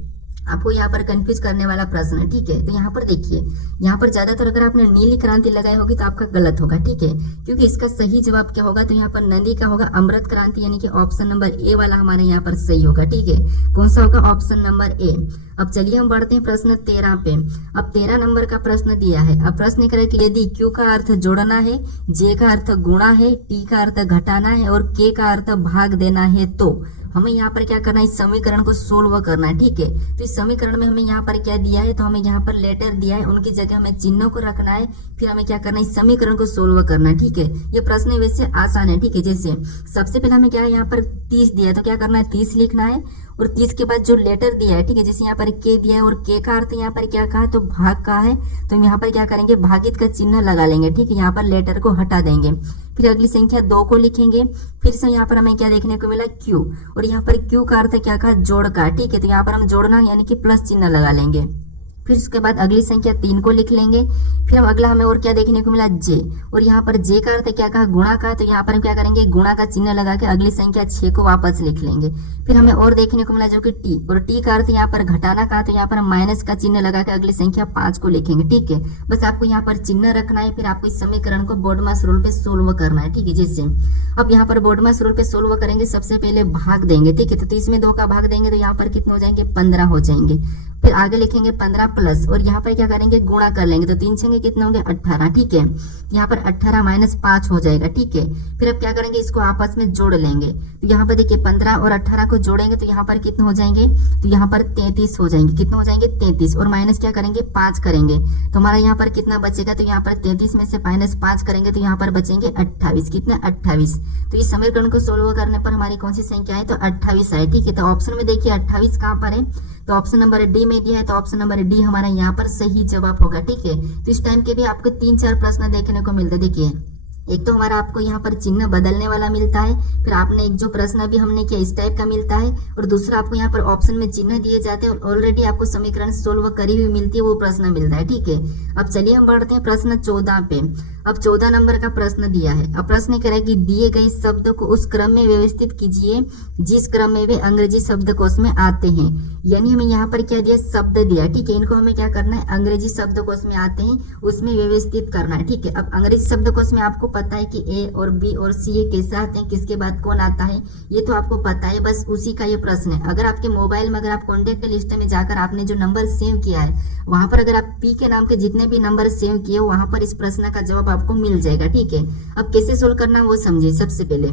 आपको यहाँ पर कंफ्यूज करने वाला प्रश्न है, ठीक है। तो यहाँ पर देखिए, यहाँ पर ज्यादातर अगर आपने नीली क्रांति लगाई होगी तो आपका गलत होगा, ठीक है, क्योंकि इसका सही जवाब क्या होगा, तो यहाँ पर नदी का होगा अमृत क्रांति, यानी कि ऑप्शन नंबर ए वाला हमारे यहाँ पर सही होगा, ठीक है। कौन सा होगा, ऑप्शन नंबर ए। अब चलिए हम बढ़ते हैं प्रश्न 13 पे। अब 13 नंबर का प्रश्न दिया है। अब प्रश्न कह रहा है कि यदि क्यू का अर्थ जोड़ना है, जे का अर्थ गुणा है, टी का अर्थ घटाना है और के का अर्थ भाग देना है, तो हमें यहाँ पर क्या करना है, इस समीकरण को सोल्व करना है, ठीक है। तो इस समीकरण में हमें यहाँ पर क्या दिया है, तो हमें यहाँ पर लेटर दिया है, उनकी जगह हमें चिन्हों को रखना है, फिर हमें क्या करना है, इस समीकरण को सोल्व करना है, ठीक है। ये प्रश्न वैसे आसान है, ठीक है। जैसे सबसे पहले हमें क्या है, यहाँ पर 30 दिया है, तो क्या करना है, 30 लिखना है, और 30 के बाद जो लेटर दिया है, ठीक है, जैसे यहाँ पर के दिया है और के का अर्थ यहाँ पर क्या कहा, तो भाग का है, तो हम यहाँ पर क्या करेंगे, भागित का चिन्ह लगा लेंगे, ठीक है, यहाँ पर लेटर को हटा देंगे। फिर अगली संख्या 2 को लिखेंगे, फिर से यहाँ पर हमें क्या देखने को मिला, क्यू, और यहाँ पर क्यू का अर्थ क्या कहा, जोड़ का, ठीक है। तो यहाँ पर हम जोड़ना यानी कि प्लस चिन्ह लगा लेंगे। फिर उसके बाद अगली संख्या 3 को लिख लेंगे। फिर हम अगला हमें और क्या देखने को मिला, जे, और यहाँ पर जे का अर्थ क्या कहा, गुणा का, तो यहाँ पर हम क्या करेंगे, गुणा का चिन्ह लगा के अगली संख्या 6 को वापस लिख लेंगे। फिर हमें और देखने को मिला जो कि टी, और टी का अर्थ यहाँ पर घटाना का, तो यहाँ पर हम माइनस का चिन्ह लगा के अगली संख्या 5 को लिखेंगे, ठीक है। बस आपको यहाँ पर चिन्ह रखना है, फिर आपको इस समीकरण को बोर्डमास रूल पे सोल्व करना है, ठीक है। जैसे अब यहाँ पर बोर्डमास रूल पे सोल्व करेंगे, सबसे पहले भाग देंगे, ठीक है। तो 30 में 2 का भाग देंगे तो यहाँ पर कितने हो जाएंगे, 15 हो जाएंगे। फिर आगे लिखेंगे 15 प्लस, और यहाँ पर क्या करेंगे, गुणा कर लेंगे, तो 3 छंगे कितने होंगे, 18, ठीक है। यहाँ पर 18 माइनस 5 हो जाएगा, ठीक है। फिर अब क्या करेंगे, इसको आपस में जोड़ लेंगे, तो यहाँ पर देखिए 15 और 18 को जोड़ेंगे तो यहाँ पर कितने हो जाएंगे, तो यहाँ पर 33 हो जाएंगे, कितने हो जाएंगे, 33, और माइनस क्या करेंगे, 5 करेंगे, तो हमारा यहाँ पर कितना बचेगा, तो यहाँ पर 33 में से माइनस 5 करेंगे तो यहाँ पर बचेंगे 28, कितना, 28। तो इस समीकरण को सोल्व करने पर हमारी कौन सी संख्या है, तो 28 है, ठीक है। तो ऑप्शन में देखिए 28 कहाँ पर है, तो ऑप्शन नंबर डी में दिया है, तो ऑप्शन नंबर डी हमारा यहाँ पर सही जवाब होगा, ठीक है। तो इस टाइम के भी आपको 3-4 प्रश्न देखने को मिलते, देखिए एक तो हमारा आपको यहाँ पर चिन्ह बदलने वाला मिलता है, फिर आपने एक जो प्रश्न अभी हमने किया इस टाइप का मिलता है, और दूसरा आपको यहाँ पर ऑप्शन में चिन्ह दिए जाते हैं और ऑलरेडी आपको समीकरण सोल्व करी हुई मिलती है, वो प्रश्न मिलता है, ठीक है। अब चलिए हम बढ़ते हैं प्रश्न 14 पे। अब 14 नंबर का प्रश्न दिया है। अब प्रश्न कह रहा है कि दिए गए शब्द को उस क्रम में व्यवस्थित कीजिए जिस क्रम में वे अंग्रेजी शब्दकोश में आते हैं। यानी हमें यहाँ पर क्या दिया, शब्द दिया, ठीक है। इनको हमें क्या करना है, अंग्रेजी शब्दकोश में आते हैं उसमें व्यवस्थित करना है, ठीक है। अब अंग्रेजी शब्दकोश में आपको पता है कि ए और बी और सी ये कैसे आते हैं, किसके बाद कौन आता है, ये तो आपको पता है, बस उसी का ये प्रश्न है। अगर आपके मोबाइल में अगर आप कॉन्टेक्ट लिस्ट में जाकर आपने जो नंबर सेव किया है वहां पर अगर आप पी के नाम के जितने भी नंबर सेव किए वहां पर इस प्रश्न का जवाब आपको मिल जाएगा, ठीक है। अब कैसे सोल्व करना वो समझिए। सबसे पहले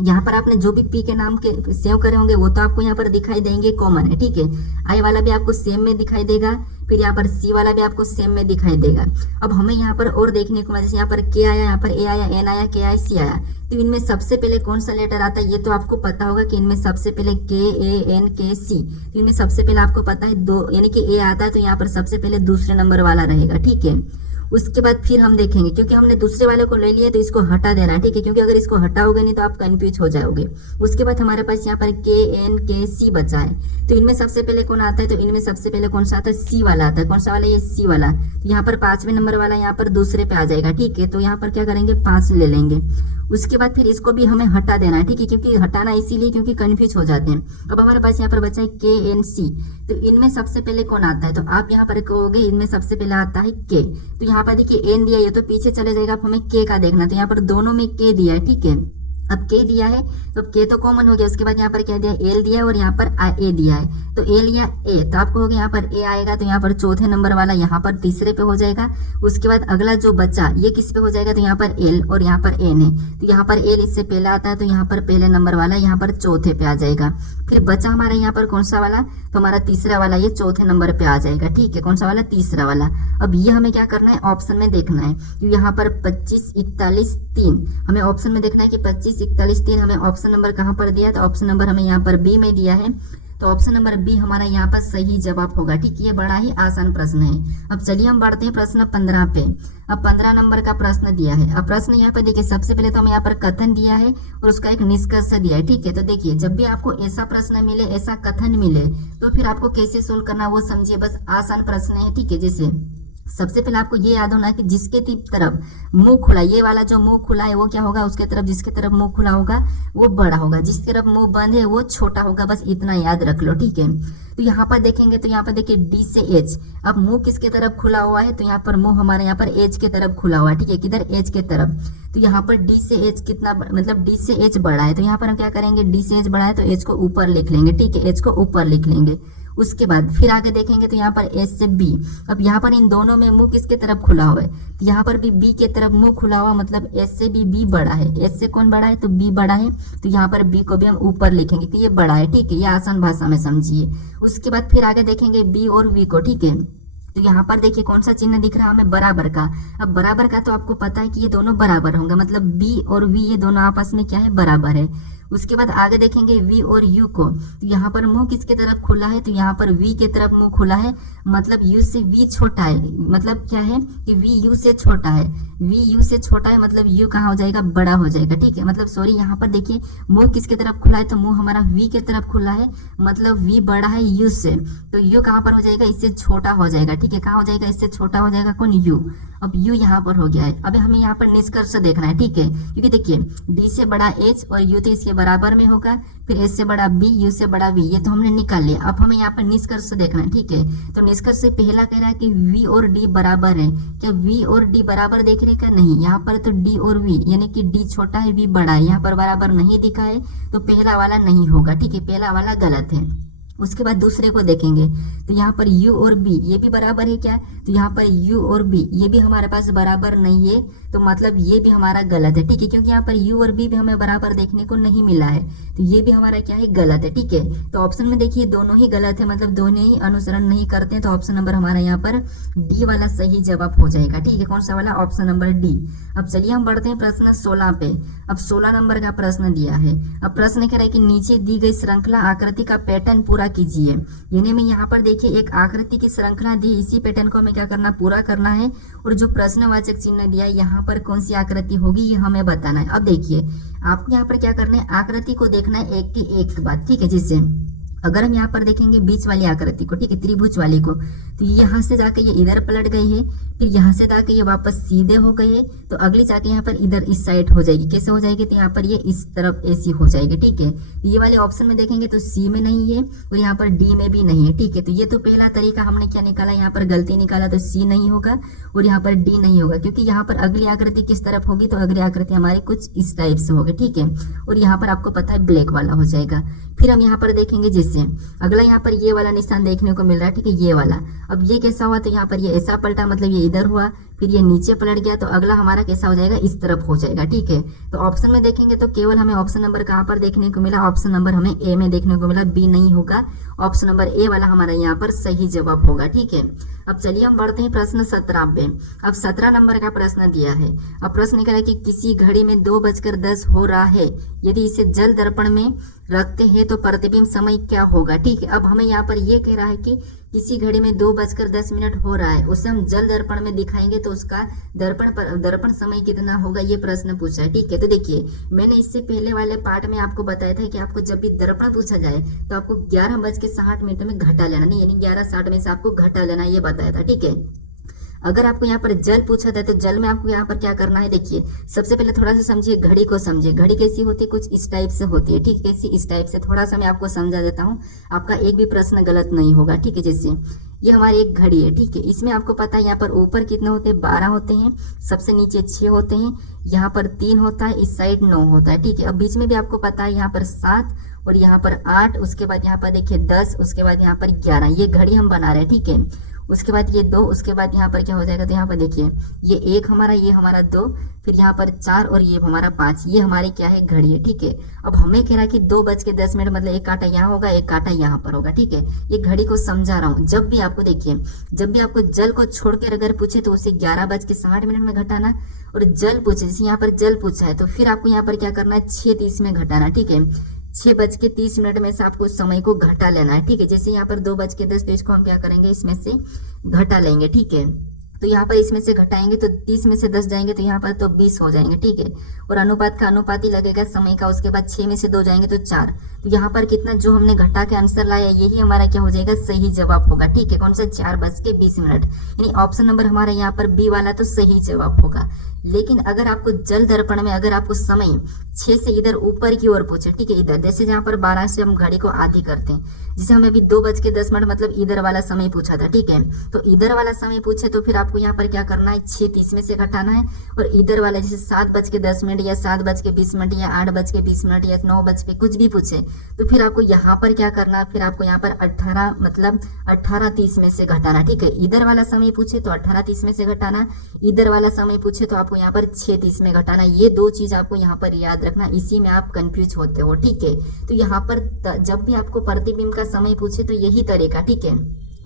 यहाँ पर आपने जो भी पी के नाम के सेव करे होंगे वो तो आपको यहाँ पर दिखाई देंगे, कॉमन है, ठीक है। आई वाला भी आपको सेम में दिखाई देगा, फिर यहाँ पर सी वाला भी आपको सेम में दिखाई देगा। अब हमें यहाँ पर और देखने को मिला, जैसे यहाँ पर के आया, यहाँ पर ए आया, एन आया, के आया, सी आया, तो इनमें सबसे पहले कौन सा लेटर आता है ये तो आपको पता होगा कि इनमें सबसे पहले के, ए, एन, के, सी, तो इनमें सबसे पहले आपको पता है दो, यानी कि ए आता है तो यहाँ पर सबसे पहले दूसरे नंबर वाला रहेगा, ठीक है। उसके बाद फिर हम देखेंगे, क्योंकि हमने दूसरे वाले को ले लिया तो इसको हटा देना, ठीक है, क्योंकि अगर इसको हटाओगे नहीं तो आप कंफ्यूज हो जाओगे। उसके बाद हमारे पास यहाँ पर के, एन, के, सी बचा है, तो इनमें सबसे पहले कौन आता है, तो इनमें सबसे पहले कौन सा आता है, सी वाला आता है। कौन सा वाला, ये सी वाला। तो यहाँ पर 5वें नंबर वाला यहाँ पर दूसरे पे आ जाएगा, ठीक है। तो यहाँ पर क्या करेंगे, 5 ले लेंगे। उसके बाद फिर इसको भी हमें हटा देना है, ठीक है, क्योंकि हटाना इसीलिए क्योंकि कंफ्यूज हो जाते हैं। अब हमारे पास यहाँ पर बचा है KNC, तो इनमें सबसे पहले कौन आता है, तो आप यहाँ पर कहोगे इनमें सबसे पहले आता है K। तो यहाँ पर देखिए N दिया है तो पीछे चले जाएगा, अब हमें K का देखना, तो यहाँ पर दोनों में K दिया है, ठीक है। अब K दिया है तो अब K तो कॉमन हो गया, उसके बाद यहाँ पर क्या दिया है, L दिया है और यहाँ पर A दिया है, तो L या A, तो आप कहोगे यहाँ पर A आएगा, तो यहाँ पर चौथे नंबर वाला यहाँ पर तीसरे पे हो जाएगा। उसके बाद अगला जो बचा ये किस पे हो जाएगा, तो यहाँ पर L और यहाँ पर N है, तो यहाँ पर L इससे पहला आता है, तो यहाँ पर पहले नंबर वाला यहाँ पर चौथे पे आ जाएगा। फिर बचा हमारा यहाँ पर कौन सा वाला, तो हमारा तीसरा वाला ये चौथे नंबर पे आ जाएगा, ठीक है, कौन सा वाला, तीसरा वाला। अब ये हमें क्या करना है, ऑप्शन में देखना है, तो यहाँ पर 25 41 3 हमें ऑप्शन में देखना है कि 25 41 3 हमें ऑप्शन नंबर कहाँ पर दिया है, तो ऑप्शन नंबर हमें यहाँ पर बी में दिया है, तो ऑप्शन नंबर बी हमारा यहाँ पर सही जवाब होगा, ठीक है। ये बड़ा ही आसान प्रश्न है। अब चलिए हम बढ़ते हैं प्रश्न 15 पे। अब 15 नंबर का प्रश्न दिया है। अब प्रश्न यहाँ पर देखिए, सबसे पहले तो हमें यहाँ पर कथन दिया है और उसका एक निष्कर्ष दिया है, ठीक है। तो देखिए, जब भी आपको ऐसा प्रश्न मिले, ऐसा कथन मिले, तो फिर आपको कैसे सोल्व करना वो समझिए, बस आसान प्रश्न है, ठीक है। जैसे सबसे पहले आपको ये याद होना है कि जिसके तरफ मुंह खुला, ये वाला जो मुंह खुला है वो क्या होगा, उसके तरफ, जिसके तरफ मुंह खुला होगा वो बड़ा होगा, जिसकी तरफ मुंह बंद है वो छोटा होगा, बस इतना याद रख लो, ठीक है। तो यहाँ पर देखेंगे, तो यहाँ पर देखिए D से H, अब मुंह किसके तरफ खुला हुआ है, तो यहाँ पर मुंह हमारे यहाँ पर H के तरफ खुला हुआ है, ठीक है, किधर, H के तरफ। तो यहाँ पर D से H कितना, मतलब D से H बड़ा है, तो यहाँ पर हम क्या करेंगे, D से H बड़ा है तो H को ऊपर लिख लेंगे, ठीक है, H को ऊपर लिख लेंगे। उसके बाद फिर आगे देखेंगे तो यहाँ पर S से B, अब यहाँ पर इन दोनों में मुंह किसके तरफ खुला हुआ है, तो यहाँ पर भी B के तरफ मुंह खुला हुआ, मतलब S से भी B बड़ा है, S से कौन बड़ा है, तो B बड़ा है, तो यहाँ पर B को भी हम ऊपर लिखेंगे कि ये बड़ा है, ठीक है, ये आसान भाषा में समझिए। उसके बाद फिर आगे देखेंगे B और V को, ठीक है। तो यहाँ पर देखिए कौन सा चिन्ह दिख रहा है हमें, बराबर का। अब बराबर का तो आपको पता है कि ये दोनों बराबर होंगे, मतलब B और V ये दोनों आपस में क्या है, बराबर है। उसके बाद आगे देखेंगे V और U को, तो यहाँ पर मुंह किसके तरफ खुला है, तो यहाँ पर V के तरफ मुंह खुला है, मतलब U से V छोटा है, मतलब क्या है कि V U से छोटा है, V U से छोटा है, मतलब U कहाँ हो जाएगा, बड़ा हो जाएगा, ठीक है। मतलब सॉरी, यहाँ पर देखिए मुंह किसके तरफ खुला है, तो मुंह हमारा V के तरफ खुला है, मतलब V बड़ा है U से, तो U कहाँ पर हो जाएगा, इससे छोटा हो जाएगा, ठीक है, कहाँ हो जाएगा, इससे छोटा हो जाएगा कौन, U। अब U यहाँ पर हो गया है। अब हमें यहाँ पर निष्कर्ष देखना है, ठीक है, क्योंकि देखिए D से बड़ा H और U तो इसके बराबर में होगा, फिर S से बड़ा B, U से बड़ा V, ये तो हमने निकाल लिया। अब हमें यहाँ पर निष्कर्ष देखना है, ठीक है। तो निष्कर्ष से पहला कह रहा है कि V और D बराबर है, क्या V और D बराबर देख रहे का, नहीं, यहाँ पर तो D और V यानी कि D छोटा है V बड़ा है, यहाँ पर बराबर नहीं दिखा है, तो पहला वाला नहीं होगा, ठीक है, पहला वाला गलत है। उसके बाद दूसरे को देखेंगे, तो यहाँ पर U और B ये भी बराबर है क्या, तो यहाँ पर U और B ये भी हमारे पास बराबर नहीं है, तो मतलब ये भी हमारा गलत है, ठीक है, क्योंकि यहाँ पर U और B भी हमें बराबर देखने को नहीं मिला है, तो ये भी हमारा क्या है, गलत है, ठीक है। तो ऑप्शन में देखिए दोनों ही गलत है, मतलब दोनों ही अनुसरण नहीं करते हैं, तो ऑप्शन नंबर हमारा यहाँ पर D वाला सही जवाब हो जाएगा, ठीक है, कौन सा वाला, ऑप्शन नंबर D। अब चलिए हम बढ़ते हैं प्रश्न 16 पे। अब 16 नंबर का प्रश्न दिया है। अब प्रश्न कह रहा है कि नीचे दी गई श्रृंखला आकृति का पैटर्न पूरा कीजिए, यानी में यहाँ पर देखिए एक आकृति की श्रृंखला दी, इसी पैटर्न को हमें क्या करना, पूरा करना है, और जो प्रश्नवाचक चिन्ह दिया है यहाँ पर कौन सी आकृति होगी ये हमें बताना है। अब देखिए आपको यहाँ पर क्या करना है, आकृति को देखना है एक की एक बात, ठीक है। जैसे अगर हम यहाँ पर देखेंगे बीच वाली आकृति को, ठीक है, त्रिभुज वाली को, तो यहाँ से जाके ये इधर पलट गई है, फिर यहाँ से जाके ये वापस सीधे हो गई है, तो अगली जाके यहाँ पर इधर इस साइड हो जाएगी, कैसे हो जाएगी, तो यहाँ पर ये इस तरफ ऐसी हो जाएगी, ठीक है। तो ये वाले ऑप्शन में देखेंगे तो C में नहीं है और यहाँ पर D में भी नहीं है, ठीक है। तो ये तो पहला तरीका हमने क्या निकाला, यहाँ पर गलती निकाला, तो C नहीं होगा और यहाँ पर D नहीं होगा, क्योंकि यहाँ पर अगली आकृति किस तरफ होगी, तो अगली आकृति हमारी कुछ इस टाइप से होगी, ठीक है, और यहाँ पर आपको पता है ब्लैक वाला हो जाएगा। फिर हम यहाँ पर देखेंगे जैसे अगला यहाँ पर ये वाला निशान देखने को मिल रहा है, ठीक है, ये वाला। अब ये कैसा हुआ, तो यहाँ पर ये ऐसा पलटा, मतलब ये इधर हुआ, फिर ये नीचे पलट गया, तो अगला हमारा कैसा हो जाएगा, इस तरफ हो जाएगा, ठीक है। तो ऑप्शन में देखेंगे तो केवल हमें ऑप्शन नंबर कहाँ पर देखने को मिला, ऑप्शन नंबर हमें ए में देखने को मिला, बी नहीं होगा, ऑप्शन नंबर ए वाला हमारा यहाँ पर सही जवाब होगा, ठीक है। अब चलिए हम बढ़ते हैं प्रश्न 17 पे। अब 17 नंबर का प्रश्न दिया है। अब प्रश्न कह रहा है कि किसी घड़ी में 2:10 हो रहा है, यदि इसे जल दर्पण में रखते हैं तो प्रतिबिंब समय क्या होगा, ठीक है। अब हमें यहाँ पर ये कह रहा है कि किसी घड़ी में 2:10 हो रहा है, उसे हम जल दर्पण में दिखाएंगे तो उसका दर्पण समय कितना होगा, ये प्रश्न पूछा है, ठीक है। तो देखिए मैंने इससे पहले वाले पार्ट में आपको बताया था कि आपको जब भी दर्पण पूछा जाए तो आपको 11:60 में घटा लेना, नहीं यानी 11:60 में से आपको घटा लेना, ये बताया था, ठीक है। अगर आपको यहाँ पर जल पूछा था तो जल में आपको यहाँ पर क्या करना है, देखिए सबसे पहले थोड़ा सा समझिए घड़ी को समझिए। घड़ी कैसी होती है, कुछ इस टाइप से होती है, ठीक है, कैसी, इस टाइप से। थोड़ा सा मैं आपको समझा देता हूँ, आपका एक भी प्रश्न गलत नहीं होगा, ठीक है। जैसे ये हमारी एक घड़ी है, ठीक है, इसमें आपको पता है यहाँ पर ऊपर कितने होते हैं, 12 होते हैं, सबसे नीचे 6 होते हैं, यहाँ पर 3 होता है, इस साइड 9 होता है, ठीक है। अब बीच में भी आपको पता है यहाँ पर 7 और यहाँ पर 8, उसके बाद यहाँ पर देखिए 10, उसके बाद यहाँ पर 11, ये घड़ी हम बना रहे हैं, ठीक है। उसके बाद ये 2, उसके बाद यहाँ पर क्या हो जाएगा, तो यहाँ पर देखिए ये 1 हमारा, ये हमारा 2, फिर यहाँ पर 4 और ये हमारा 5, ये हमारी क्या है, घड़ी है, ठीक है। अब हमें कह रहा है कि 2:10 मतलब एक कांटा यहाँ होगा, एक कांटा यहाँ पर होगा, ठीक है। ये घड़ी को समझा रहा हूँ। जब भी आपको देखिए, जब भी आपको जल को छोड़कर अगर पूछे तो उसे 11:60 में घटाना, और जल पूछे, जैसे यहाँ पर जल पूछा है तो फिर आपको यहाँ पर क्या करना है, 6:30 में घटाना, ठीक है। 6:30 में से आपको समय को घटा लेना है, ठीक है। जैसे यहाँ पर 2:10 तो इसको हम क्या करेंगे, इसमें से घटा लेंगे, ठीक है। तो यहाँ पर इसमें से घटाएंगे तो 30 में से 10 जाएंगे तो यहाँ पर तो 20 हो जाएंगे, ठीक है। और अनुपात का अनुपात ही लगेगा समय का, उसके बाद 6 में से 2 जाएंगे तो 4। तो यहाँ पर कितना जो हमने घटा के आंसर लाया यही हमारा क्या हो जाएगा, सही जवाब होगा, ठीक है। कौन सा, 4:20, यानी ऑप्शन नंबर हमारा यहाँ पर बी वाला तो सही जवाब होगा। लेकिन अगर आपको जल दर्पण में अगर आपको समय 6 से इधर ऊपर की ओर पूछे, ठीक है, इधर जैसे जहाँ पर 12 से हम घड़ी को आधी करते हैं, जिसे हमें अभी 2:10 मतलब इधर वाला समय पूछा था, ठीक है। तो इधर वाला समय पूछे तो फिर आपको यहाँ पर क्या करना है, 6:30 में से घटाना है, और इधर वाला जैसे 7:10 या 7:20 या 8:20 या 9 कुछ भी पूछे तो फिर आपको यहाँ पर क्या करना है, फिर आपको यहाँ पर 18:30 में से घटाना, ठीक है। इधर वाला समय पूछे तो 18:30 में से घटाना, इधर वाला समय पूछे तो आपको यहाँ पर 6:30 में घटाना। ये 2 चीज आपको यहाँ पर याद रखना, इसी में आप कंफ्यूज होते हो, ठीक है। तो यहाँ पर जब भी आपको प्रतिबिंब का समय पूछे तो यही तरीका, ठीक है।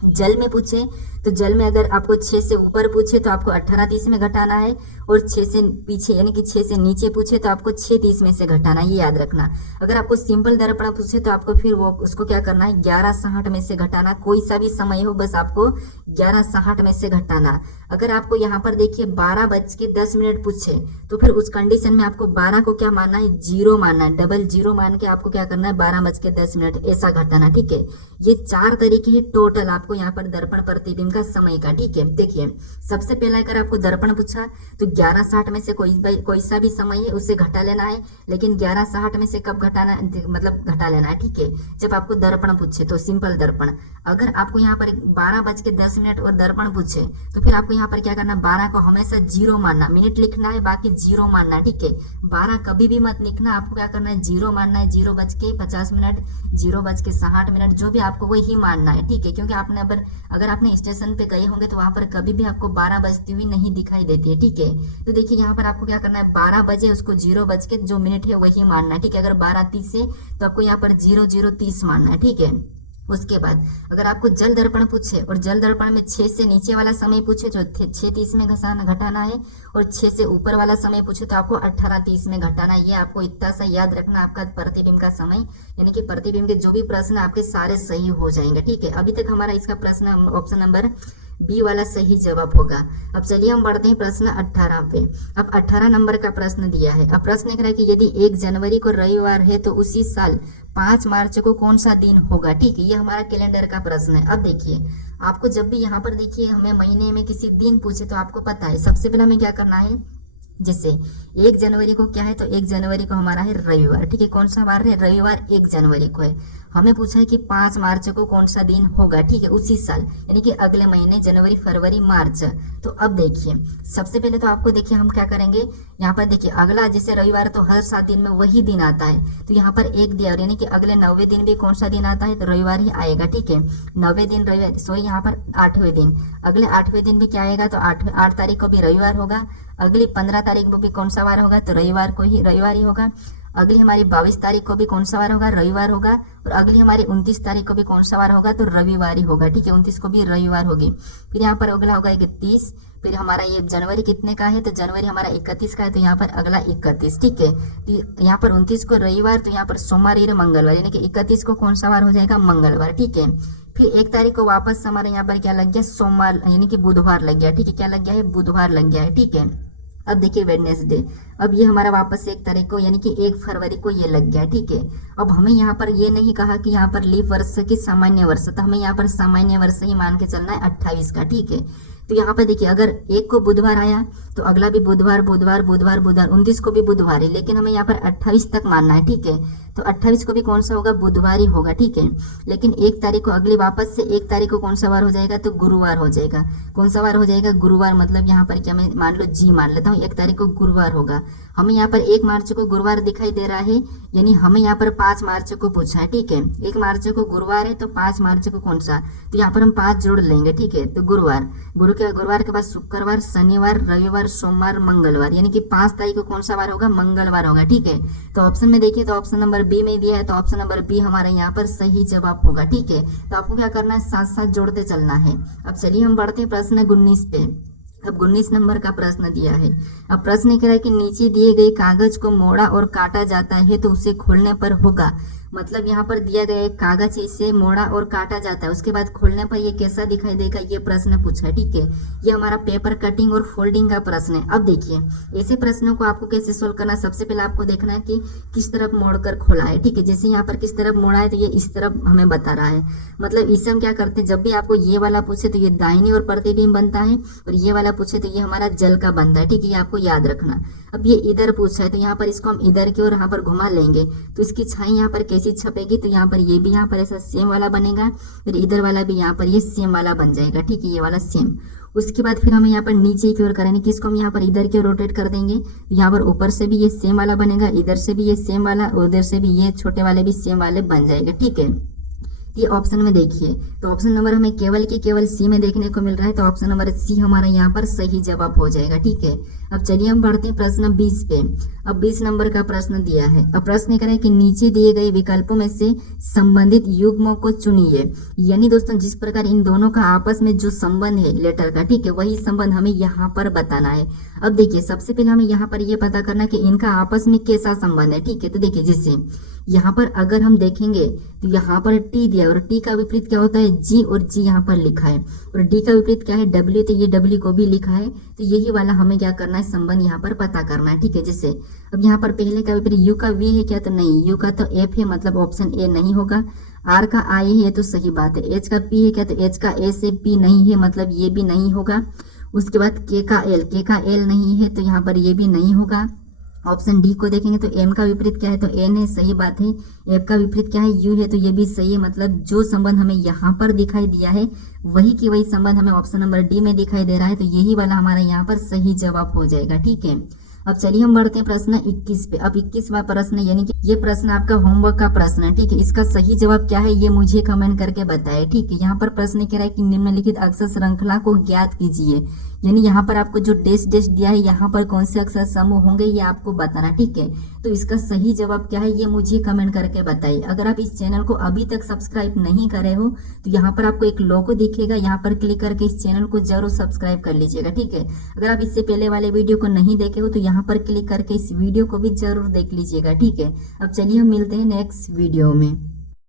जल में पूछे तो जल में अगर आपको 6 से ऊपर पूछे तो आपको 18:30 में घटाना है, और 6 से पीछे यानी कि 6 से नीचे पूछे तो आपको 6:30 में से घटाना, ये याद रखना। अगर आपको सिंपल दर्पण पूछे तो आपको फिर वो उसको क्या करना है, 11:60 में से घटाना। कोई सा भी समय हो बस आपको 11:60 में से घटाना। अगर आपको यहाँ पर देखिए 12:10 पूछे तो फिर उस कंडीशन में आपको 12 को क्या मानना है, 0 मानना है, डबल 0 मान के आपको क्या करना है, 12:10 ऐसा घटाना, ठीक है। ये 4 तरीके हैं टोटल आपको यहाँ पर दर्पण प्रतिबिंब का समय का, ठीक है। देखिए सबसे पहला अगर आपको दर्पण पूछा तो 11:60 में से कोई सा भी समय है उसे घटा लेना है, लेकिन 11:60 में से कब घटाना, मतलब घटा लेना है, ठीक है, जब आपको दर्पण पूछे तो सिंपल दर्पण। अगर आपको यहाँ पर 12:10 और दर्पण पूछे तो फिर आपको यहाँ पर क्या करना, 12 को हमेशा 0 मानना, मिनट लिखना है बाकी 0 मानना, ठीक है। 12 कभी भी मत लिखना, आपको क्या करना है, 0 मानना है, 0:50, 0:60, जो भी आपको वही मानना है, ठीक है। क्योंकि आपने अगर आपने स्टेशन पे गए होंगे तो वहां पर कभी भी आपको 12 बजती हुई नहीं दिखाई देती है, ठीक है। तो देखिए यहाँ पर आपको क्या करना है, 12 बजे उसको 0 बज के जो मिनट है वही मानना है, ठीक है। अगर 12:30 है तो आपको यहाँ पर 00:30 मानना है, ठीक है। उसके बाद अगर आपको जल दर्पण पूछे और जल दर्पण में 6 से नीचे वाला समय पूछे जो 6:30 में घटाना है, और 6 से ऊपर वाला समय पूछे तो आपको 18:30 में घटाना है। ये आपको इतना सा याद रखना, आपका प्रतिबिंब का समय यानी कि प्रतिबिंब के जो भी प्रश्न आपके सारे सही हो जाएंगे, ठीक है। अभी तक हमारा इसका प्रश्न ऑप्शन नंबर बी वाला सही जवाब होगा। अब चलिए हम बढ़ते हैं प्रश्न 18 पे। अब 18 नंबर का प्रश्न दिया है। अब प्रश्न लिख रहा है कि यदि 1 जनवरी को रविवार है तो उसी साल 5 मार्च को कौन सा दिन होगा, ठीक है। ये हमारा कैलेंडर का प्रश्न है। अब देखिए आपको जब भी यहाँ पर देखिए हमें महीने में किसी दिन पूछे तो आपको पता है सबसे पहले हमें क्या करना है, जैसे 1 जनवरी को क्या है, तो 1 जनवरी को हमारा है रविवार, ठीक है। कौन सा वार है, रविवार 1 जनवरी को है। हमें पूछा है कि 5 मार्च को कौन सा दिन होगा, ठीक है, उसी साल यानी कि अगले महीने, जनवरी फरवरी मार्च। तो अब देखिए सबसे पहले तो आपको देखिए हम क्या करेंगे, यहाँ पर देखिए अगला जैसे रविवार तो हर 7 दिन में वही दिन आता है, तो यहाँ पर 1 दिया, यानी कि अगले 9वें दिन भी कौन सा दिन आता है, तो रविवार ही आएगा, ठीक है। 9वें दिन रविवार, सॉरी यहाँ पर 8वें दिन, अगले 8वें दिन भी क्या आएगा, तो 8 तारीख को भी रविवार होगा। अगली 15 तारीख को भी कौन सा वार होगा, तो रविवार ही होगा। अगली हमारी 22 तारीख को भी कौन सा वार होगा, रविवार होगा। और अगली हमारी 29 तारीख को भी कौन सा वार होगा, तो रविवार ही होगा, ठीक है। 29 को भी रविवार होगी। फिर यहाँ पर अगला होगा 31। फिर हमारा ये जनवरी कितने का है, तो जनवरी हमारा 31 का है, तो यहाँ पर अगला 31, ठीक है। तो यहाँ पर 29 को रविवार, तो यहाँ पर सोमवार या मंगलवार, यानी कि 31 को कौन सा वार हो जाएगा, मंगलवार, ठीक है। फिर 1 तारीख को वापस हमारे यहाँ पर क्या लग गया, सोमवार यानी कि बुधवार लग गया, ठीक है। क्या लग गया है, बुधवार लग गया है, ठीक है। अब देखिए वेडनेसडे, अब ये हमारा वापस 1 तारीख को यानी कि 1 फरवरी को ये लग गया, ठीक है। अब हमें यहाँ पर ये नहीं कहा कि यहाँ पर लीप वर्ष की सामान्य वर्ष, तो हमें यहाँ पर सामान्य वर्ष ही मान के चलना है 28 का, ठीक है। तो यहाँ पर देखिए अगर 1 को बुधवार आया तो अगला भी बुधवार बुधवार बुधवार बुधवार 29 को भी बुधवार है, लेकिन हमें यहाँ पर 28 तक मानना है, ठीक है। तो 28 को भी कौन सा होगा, बुधवार ही होगा, ठीक है। लेकिन 1 तारीख को अगली वापस से 1 तारीख को कौन सा वार हो जाएगा, तो गुरुवार हो जाएगा। कौन सा वार हो जाएगा, गुरुवार। मतलब यहाँ पर क्या मैं मान लो जी मान लेता हूँ, 1 तारीख को गुरुवार होगा। हमें यहाँ पर 1 मार्च को गुरुवार दिखाई दे रहा है, यानी हमें यहाँ पर 5 मार्च को पूछा है, ठीक है। 1 मार्च को गुरुवार है तो 5 मार्च को कौन सा, तो यहाँ पर हम 5 जोड़ लेंगे, ठीक है। तो गुरुवार के बाद शुक्रवार, शनिवार, रविवार, सोमवार, मंगलवार, यानी कि 5 तारीख को कौन सा वार होगा, मंगलवार होगा, ठीक है। तो ऑप्शन में देखिए तो ऑप्शन नंबर बी में दिया है, तो ऑप्शन नंबर बी हमारा यहाँ पर सही जवाब होगा, ठीक है। तो आपको क्या करना है, साथ साथ जोड़ते चलना है। अब चलिए हम बढ़ते हैं प्रश्न 19 पे। अब 19 नंबर का प्रश्न दिया है। अब प्रश्न कह रहा है कि नीचे दिए गए कागज को मोड़ा और काटा जाता है तो उसे खोलने पर होगा। मतलब यहाँ पर दिया गया एक कागज, इसे मोड़ा और काटा जाता है, उसके बाद खोलने पर ये कैसा दिखाई देगा, ये प्रश्न पूछा है, ठीक है। ये हमारा पेपर कटिंग और फोल्डिंग का प्रश्न है। अब देखिए ऐसे प्रश्नों को आपको कैसे सोल्व करना है। सबसे पहले आपको देखना है कि किस तरफ मोड़कर खोला है, ठीक है। जैसे यहाँ पर किस तरफ मोड़ा है तो ये इस तरफ हमें बता रहा है। मतलब इससे हम क्या करते हैं, जब भी आपको ये वाला पूछे तो ये दाहिनी ओर प्रतिबिंब बनता है, और ये वाला पूछे तो ये हमारा जल का बनता है, ठीक है। ये आपको याद रखना। अब ये इधर पूछा है तो यहाँ पर इसको हम इधर की ओर यहाँ पर घुमा लेंगे तो इसकी छाई यहाँ पर कैसी छपेगी, तो यहाँ पर ये भी यहाँ पर ऐसा सेम वाला बनेगा, फिर इधर वाला भी यहाँ पर ये सेम वाला बन जाएगा, ठीक है। ये वाला सेम। उसके बाद फिर हमें यहाँ पर नीचे की ओर करेंगे कि इसको हम यहाँ पर इधर की ओर रोटेट कर देंगे। यहाँ पर ऊपर से भी ये सेम वाला बनेगा, इधर से भी ये सेम वाला, उधर से भी ये छोटे वाले भी सेम वाले बन जाएगा, ठीक है। ये ऑप्शन में देखिए तो ऑप्शन नंबर हमें केवल सी में देखने को मिल रहा है, तो ऑप्शन नंबर सी हमारा यहाँ पर सही जवाब हो जाएगा, ठीक है। अब चलिए हम बढ़ते हैं प्रश्न 20 पे। अब 20 नंबर का प्रश्न दिया है। अब प्रश्न करें कि नीचे दिए गए विकल्पों में से संबंधित युग्मों को चुनिए। यानी दोस्तों जिस प्रकार इन दोनों का आपस में जो संबंध है लेटर का, ठीक है, वही संबंध हमें यहाँ पर बताना है। अब देखिए सबसे पहले हमें यहाँ पर ये पता करना कि इनका आपस में कैसा संबंध है, ठीक है। तो देखिए जैसे यहाँ पर अगर हम देखेंगे तो यहाँ पर टी दिया और टी का विपरीत क्या होता है, जी, और जी यहाँ पर लिखा है, और डी का विपरीत क्या है, डब्ल्यू, तो ये डब्ल्यू को भी लिखा है। तो यही वाला हमें क्या करना है, संबंध यहाँ पर पता करना है, ठीक है। जैसे अब यहाँ पर पहले का विपरीत यू का वी है क्या, तो नहीं, यू का तो एफ है, मतलब ऑप्शन ए नहीं होगा। आर का आई है तो सही बात है। एच का पी है क्या, तो एच का ए से पी नहीं है, मतलब ये भी नहीं होगा। उसके बाद के का एल नहीं है, तो यहाँ पर ये भी नहीं होगा। ऑप्शन डी को देखेंगे तो एम का विपरीत क्या है, तो एन है, सही बात है। एफ का विपरीत क्या है, यू है, तो ये भी सही है। मतलब जो संबंध हमें यहाँ पर दिखाई दिया है वही की वही संबंध हमें ऑप्शन नंबर डी में दिखाई दे रहा है, तो यही वाला हमारा यहाँ पर सही जवाब हो जाएगा, ठीक है। अब चलिए हम बढ़ते हैं प्रश्न 21 पे। अब 21वां प्रश्न, यानी कि ये प्रश्न आपका होमवर्क का प्रश्न है, ठीक है। इसका सही जवाब क्या है ये मुझे कमेंट करके बताएं, ठीक है। यहाँ पर प्रश्न कह रहा है कि निम्नलिखित अक्षर श्रृंखला को ज्ञात कीजिए। यानी यहाँ पर आपको जो डैश दिया है, यहाँ पर कौन से अक्षर समूह होंगे ये आपको बताना, ठीक है। तो इसका सही जवाब क्या है ये मुझे कमेंट करके बताइए। अगर आप इस चैनल को अभी तक सब्सक्राइब नहीं करे हो तो यहाँ पर आपको एक लोगो दिखेगा, यहाँ पर क्लिक करके इस चैनल को जरूर सब्सक्राइब कर लीजिएगा, ठीक है। अगर आप इससे पहले वाले वीडियो को नहीं देखे हो तो यहाँ पर क्लिक करके इस वीडियो को भी जरूर देख लीजिएगा, ठीक है। अब चलिए हम मिलते हैं नेक्स्ट वीडियो में।